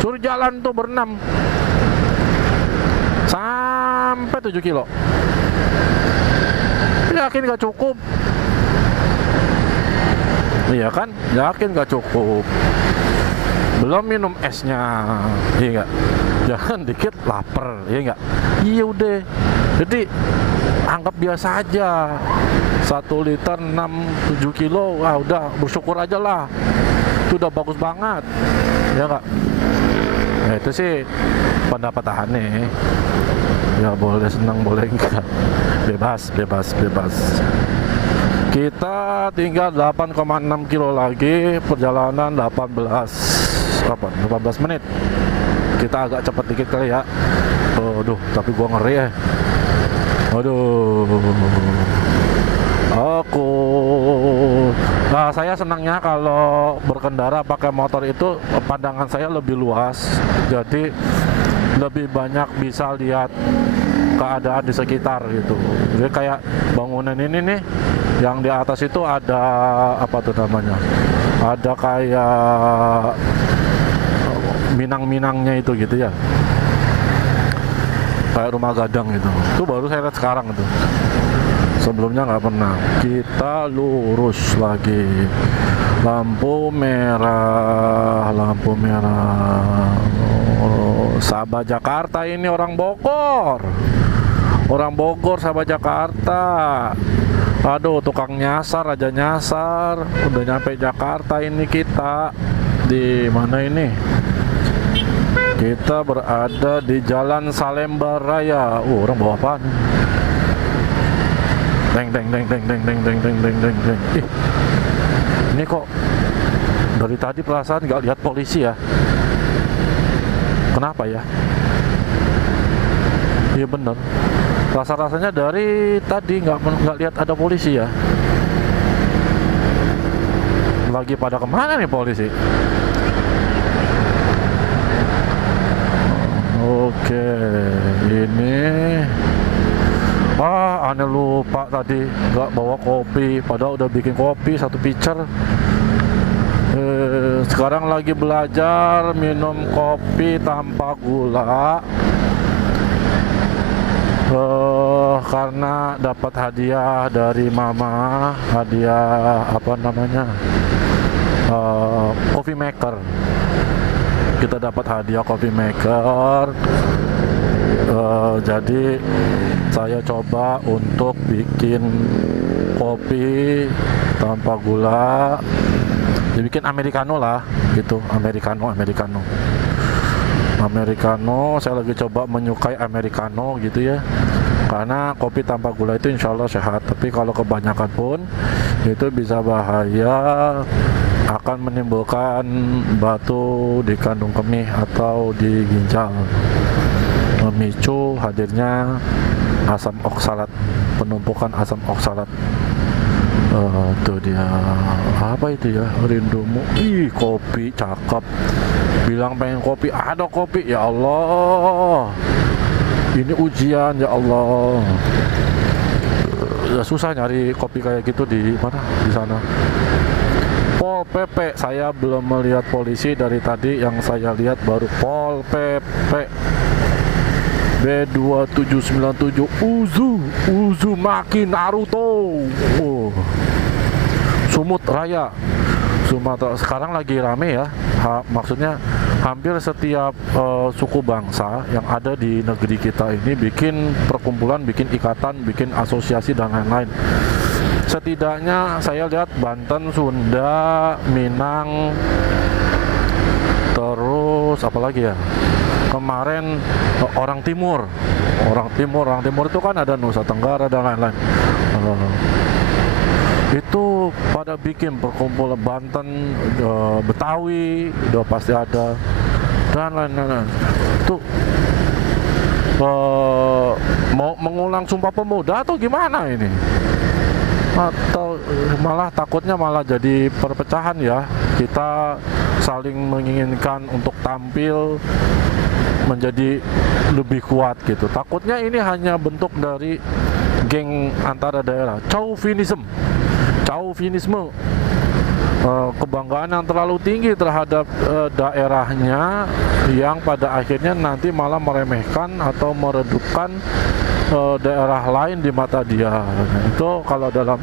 suruh jalan tuh berenam sampai 7 kilo. Yakin gak cukup? Iya kan? Yakin gak cukup? Belum minum esnya, iya gak? Jangan dikit lapar, iya gak? Iya udah. Jadi anggap biasa aja. 1 liter 6-7 kilo, wah udah bersyukur aja lah. Itu udah bagus banget, ya gak? Nah, itu sih pendapat aneh. Ya boleh senang, boleh enggak. Bebas. Kita tinggal 8,6 kilo lagi, perjalanan 18 menit. Kita agak cepat dikit kali ya. Aduh, tapi gua ngeri ya. Nah, saya senangnya kalau berkendara pakai motor itu pandangan saya lebih luas, jadi lebih banyak bisa lihat keadaan di sekitar gitu. Jadi kayak bangunan ini nih, yang di atas itu ada apa tuh namanya? Ada kayak minang-minangnya itu gitu ya. Kayak rumah gadang gitu. Itu baru saya lihat sekarang itu. Sebelumnya nggak pernah. Kita lurus lagi. Lampu merah. Sabah Jakarta ini orang Bogor, Sabah Jakarta. Aduh, tukang nyasar aja nyasar. Udah nyampe Jakarta ini kita. Di mana ini? Kita berada di Jalan Salemba Raya. Orang bawa apaan? Deng deng deng deng deng deng deng deng deng deng deng. Ih, ini kok dari tadi perasaan nggak lihat polisi ya? Kenapa ya? Iya bener. Rasa-rasanya dari tadi nggak lihat ada polisi ya. Lagi pada kemana nih polisi? Oke, ini aneh lupa tadi nggak bawa kopi. Padahal udah bikin kopi satu pitcher. Sekarang lagi belajar minum kopi tanpa gula. Karena dapat hadiah dari mama, hadiah apa namanya, coffee maker. Kita dapat hadiah coffee maker, jadi saya coba untuk bikin kopi tanpa gula, dibikin americano lah, gitu, americano. Saya lagi coba menyukai americano gitu ya, karena kopi tanpa gula itu insya Allah sehat, tapi kalau kebanyakan pun itu bisa bahaya, akan menimbulkan batu di kandung kemih atau di ginjal, memicu hadirnya asam oksalat, penumpukan asam oksalat. Tuh dia, apa itu ya, rindumu. Ih, kopi cakep. Bilang pengen kopi, ada kopi. Ya Allah, ini ujian ya Allah. Susah nyari kopi kayak gitu di mana, di sana. Pol PP, saya belum melihat polisi dari tadi. Yang saya lihat baru Pol PP B2797 Uzumaki Naruto. Sumut Raya, Sumatera. Sekarang lagi rame ya, maksudnya hampir setiap suku bangsa yang ada di negeri kita ini bikin perkumpulan, bikin ikatan, bikin asosiasi dan lain-lain. Setidaknya saya lihat Banten, Sunda, Minang, terus apa lagi ya, kemarin orang Timur itu kan ada Nusa Tenggara dan lain-lain. Itu pada bikin perkumpulan. Banten, Betawi udah pasti ada dan lain-lain. Itu mau mengulang Sumpah Pemuda atau gimana ini? Atau malah takutnya malah jadi perpecahan ya, kita saling menginginkan untuk tampil menjadi lebih kuat gitu. Takutnya ini hanya bentuk dari geng antara daerah, chauvinisme, kebanggaan yang terlalu tinggi terhadap daerahnya, yang pada akhirnya nanti malah meremehkan atau meredupkan daerah lain di mata dia. Itu kalau dalam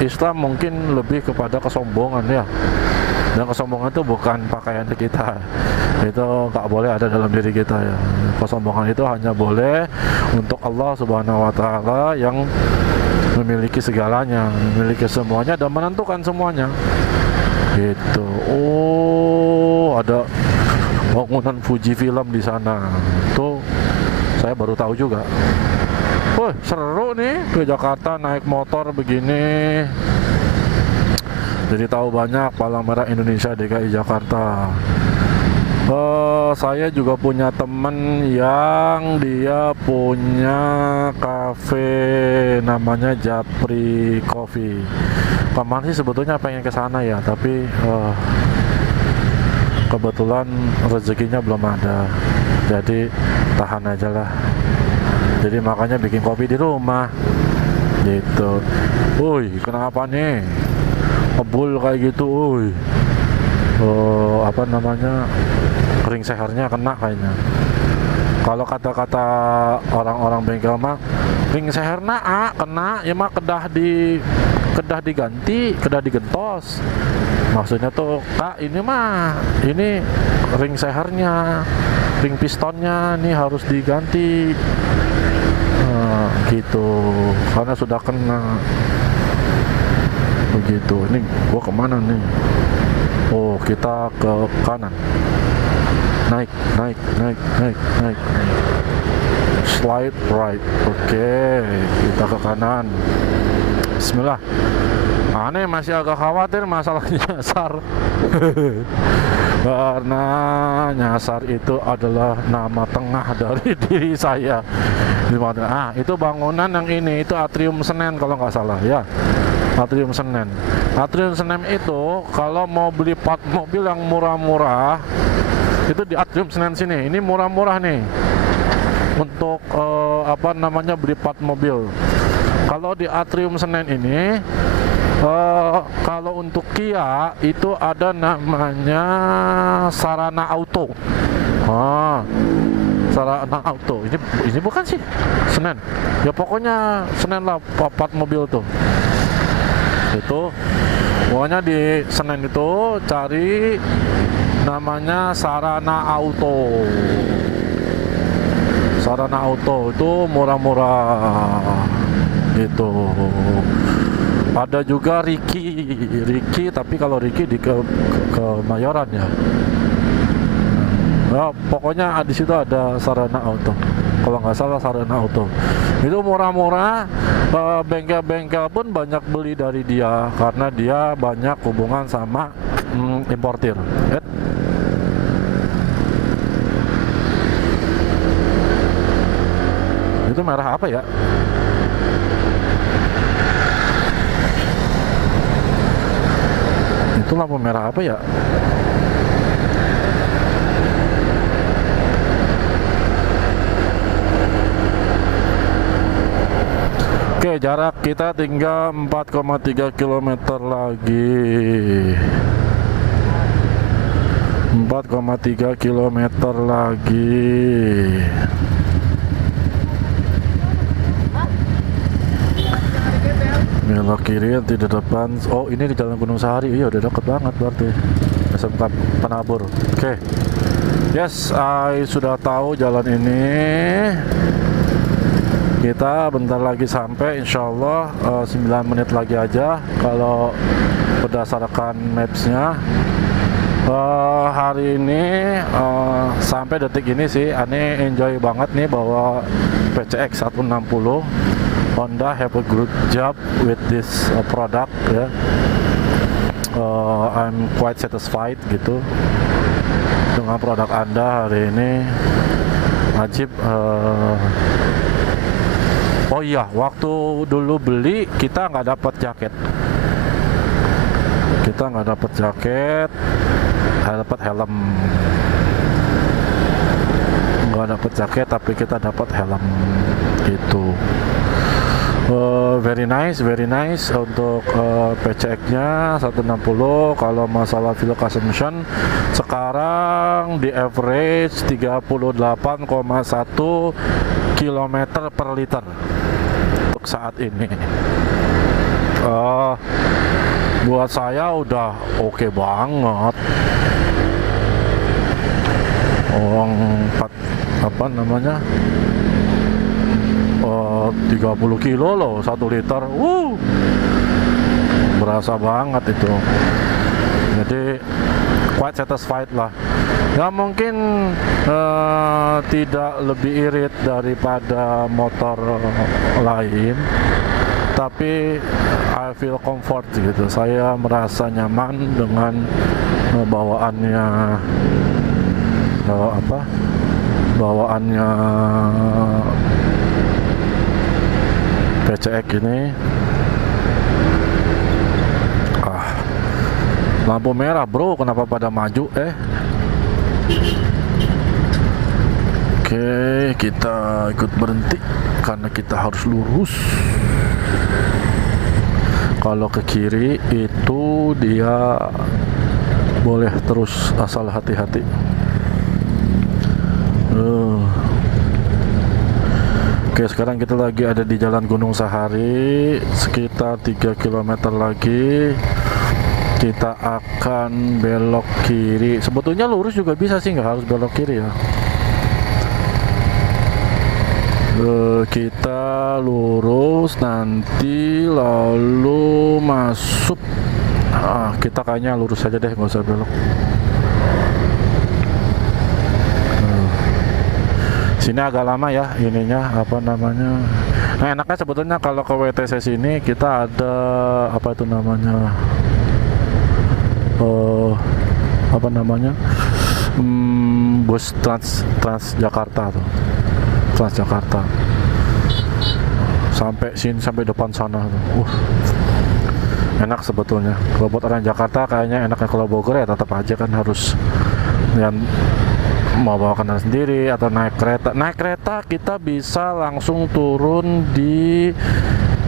Islam mungkin lebih kepada kesombongan ya, dan kesombongan itu bukan pakaian kita, itu nggak boleh ada dalam diri kita ya. Kesombongan itu hanya boleh untuk Allah Subhanahu wa Ta'ala yang memiliki segalanya, memiliki semuanya dan menentukan semuanya gitu. Oh, ada bangunan Fuji Film di sana tuh, saya baru tahu juga. Wah, seru nih ke Jakarta naik motor begini, jadi tahu banyak Palang Merah Indonesia DKI Jakarta. Saya juga punya temen yang dia punya kafe namanya Japri Coffee. Kemarin sih sebetulnya pengen ke sana ya, tapi kebetulan rezekinya belum ada, jadi tahan aja lah. Jadi makanya bikin kopi di rumah gitu. Woi, kenapa nih ngebul kayak gitu? Woi, apa namanya, ring sehernya kena kayaknya. Kalau kata-kata orang-orang bengkel mah, ring seherna kena ya mah, kedah diganti, kedah digentos. Maksudnya tuh, Kak, ini mah, ini ring sehernya, ring pistonnya nih harus diganti. gitu, karena sudah kena begitu. Ini gua kemana nih? Oh, kita ke kanan, naik, slide right. Oke, kita ke kanan. Bismillah. Aneh, masih agak khawatir masalah nyasar. Karena nyasar itu adalah nama tengah dari diri saya. Itu bangunan yang ini, itu Atrium Senen kalau nggak salah ya. Atrium Senen. Atrium Senen itu kalau mau beli part mobil yang murah-murah itu di Atrium Senen sini. Ini murah-murah nih untuk beli part mobil. Kalau di Atrium Senen ini kalau untuk Kia itu ada namanya Sarana Auto. Sarana Auto. Ini bukan sih Senen. Ya pokoknya Senen lah part mobil tuh. Itu pokoknya di Senen itu cari namanya Sarana Auto. Sarana Auto itu murah-murah gitu. Ada juga Riki, tapi kalau Riki di ke Mayoran ya. Nah, pokoknya di situ ada Sarana Auto. Kalau nggak salah Sarana Auto. Itu murah-murah. Bengkel-bengkel pun banyak beli dari dia karena dia banyak hubungan sama importir. Itu merah apa ya? Itu lampu merah apa ya? Oke, jarak kita tinggal 4,3 km lagi. 4,3 km lagi. Belok kiri nanti di depan. Oh, ini di Jalan Gunung Sahari. Iya, udah deket banget berarti. SMK Penabur. Oke. Yes, I sudah tahu jalan ini. Kita bentar lagi sampai, insyaallah 9 menit lagi aja kalau berdasarkan mapsnya. Hari ini sampai detik ini sih Ane enjoy banget nih bawa PCX 160. Honda have a good job with this product ya. I'm quite satisfied gitu dengan produk Anda hari ini. Ajib. Oh iya, waktu dulu beli kita nggak dapat jaket. Nggak dapat helm. Nggak dapat jaket, tapi kita dapat helm gitu. Very nice untuk PCX-nya 160. Kalau masalah fuel consumption sekarang di average 38,1 km per liter untuk saat ini. Buat saya udah oke banget. 30 kilo loh 1 liter. Berasa banget itu. Jadi quite satisfied lah. Ya mungkin tidak lebih irit daripada motor lain, tapi I feel comfort gitu. Saya merasa nyaman dengan bawaannya PCX ini. Lampu merah bro, kenapa pada maju? Oke, kita ikut berhenti karena kita harus lurus. Kalau ke kiri itu dia boleh terus, asal hati-hati. Oke, sekarang kita lagi ada di Jalan Gunung Sahari, sekitar 3 km lagi kita akan belok kiri. Sebetulnya lurus juga bisa sih, nggak harus belok kiri ya. Kita lurus nanti lalu masuk. Kita kayaknya lurus saja deh, nggak usah belok. Sini agak lama ya ininya, apa namanya. Nah, enaknya sebetulnya kalau ke WTC sini kita ada apa itu namanya, apa namanya, bus Transjakarta tuh, Transjakarta sampai sini, sampai depan sana tuh. Enak sebetulnya. Kalau buat orang Jakarta kayaknya enaknya. Kalau Bogor ya tetap aja kan harus yang mau bawa kendaraan sendiri atau naik kereta. Naik kereta kita bisa langsung turun di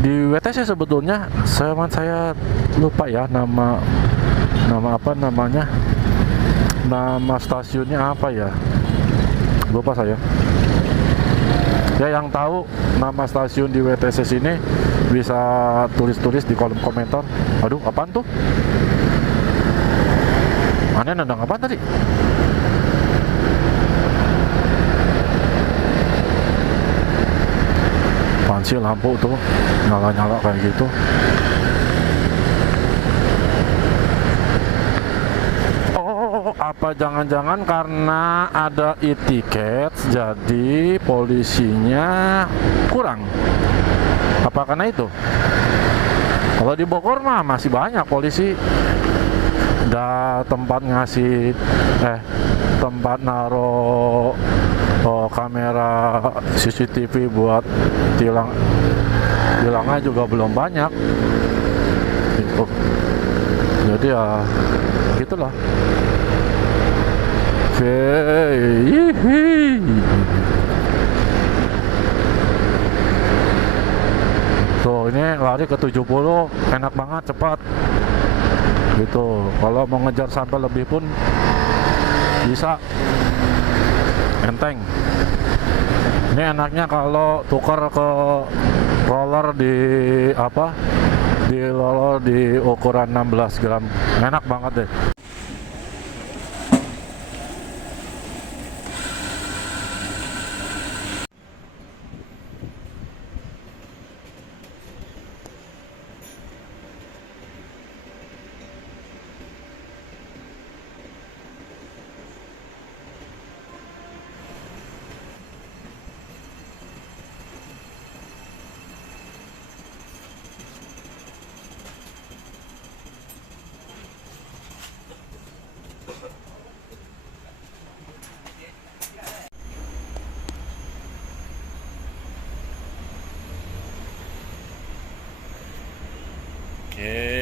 WTC sebetulnya. Saya lupa ya nama apa namanya, nama stasiunnya apa ya, lupa saya ya. Yang tahu nama stasiun di WTC sini bisa tulis di kolom komentar. Aduh, apaan tuh? Aneh, nendang apa tadi? Apaan sih lampu tuh nyala-nyala kayak gitu? Apa jangan-jangan karena ada e-tiket jadi polisinya kurang? Apa karena itu? Kalau di Bogor mah masih banyak polisi. Ada tempat ngasih tempat naro kamera CCTV buat tilangnya juga belum banyak gitu. Jadi ya gitulah. Tuh, ini lari ke 70, enak banget, cepat gitu. Kalau mau ngejar sampai lebih pun bisa, enteng. Ini enaknya kalau tukar ke roller di roller di ukuran 16 gram, enak banget deh. Oke,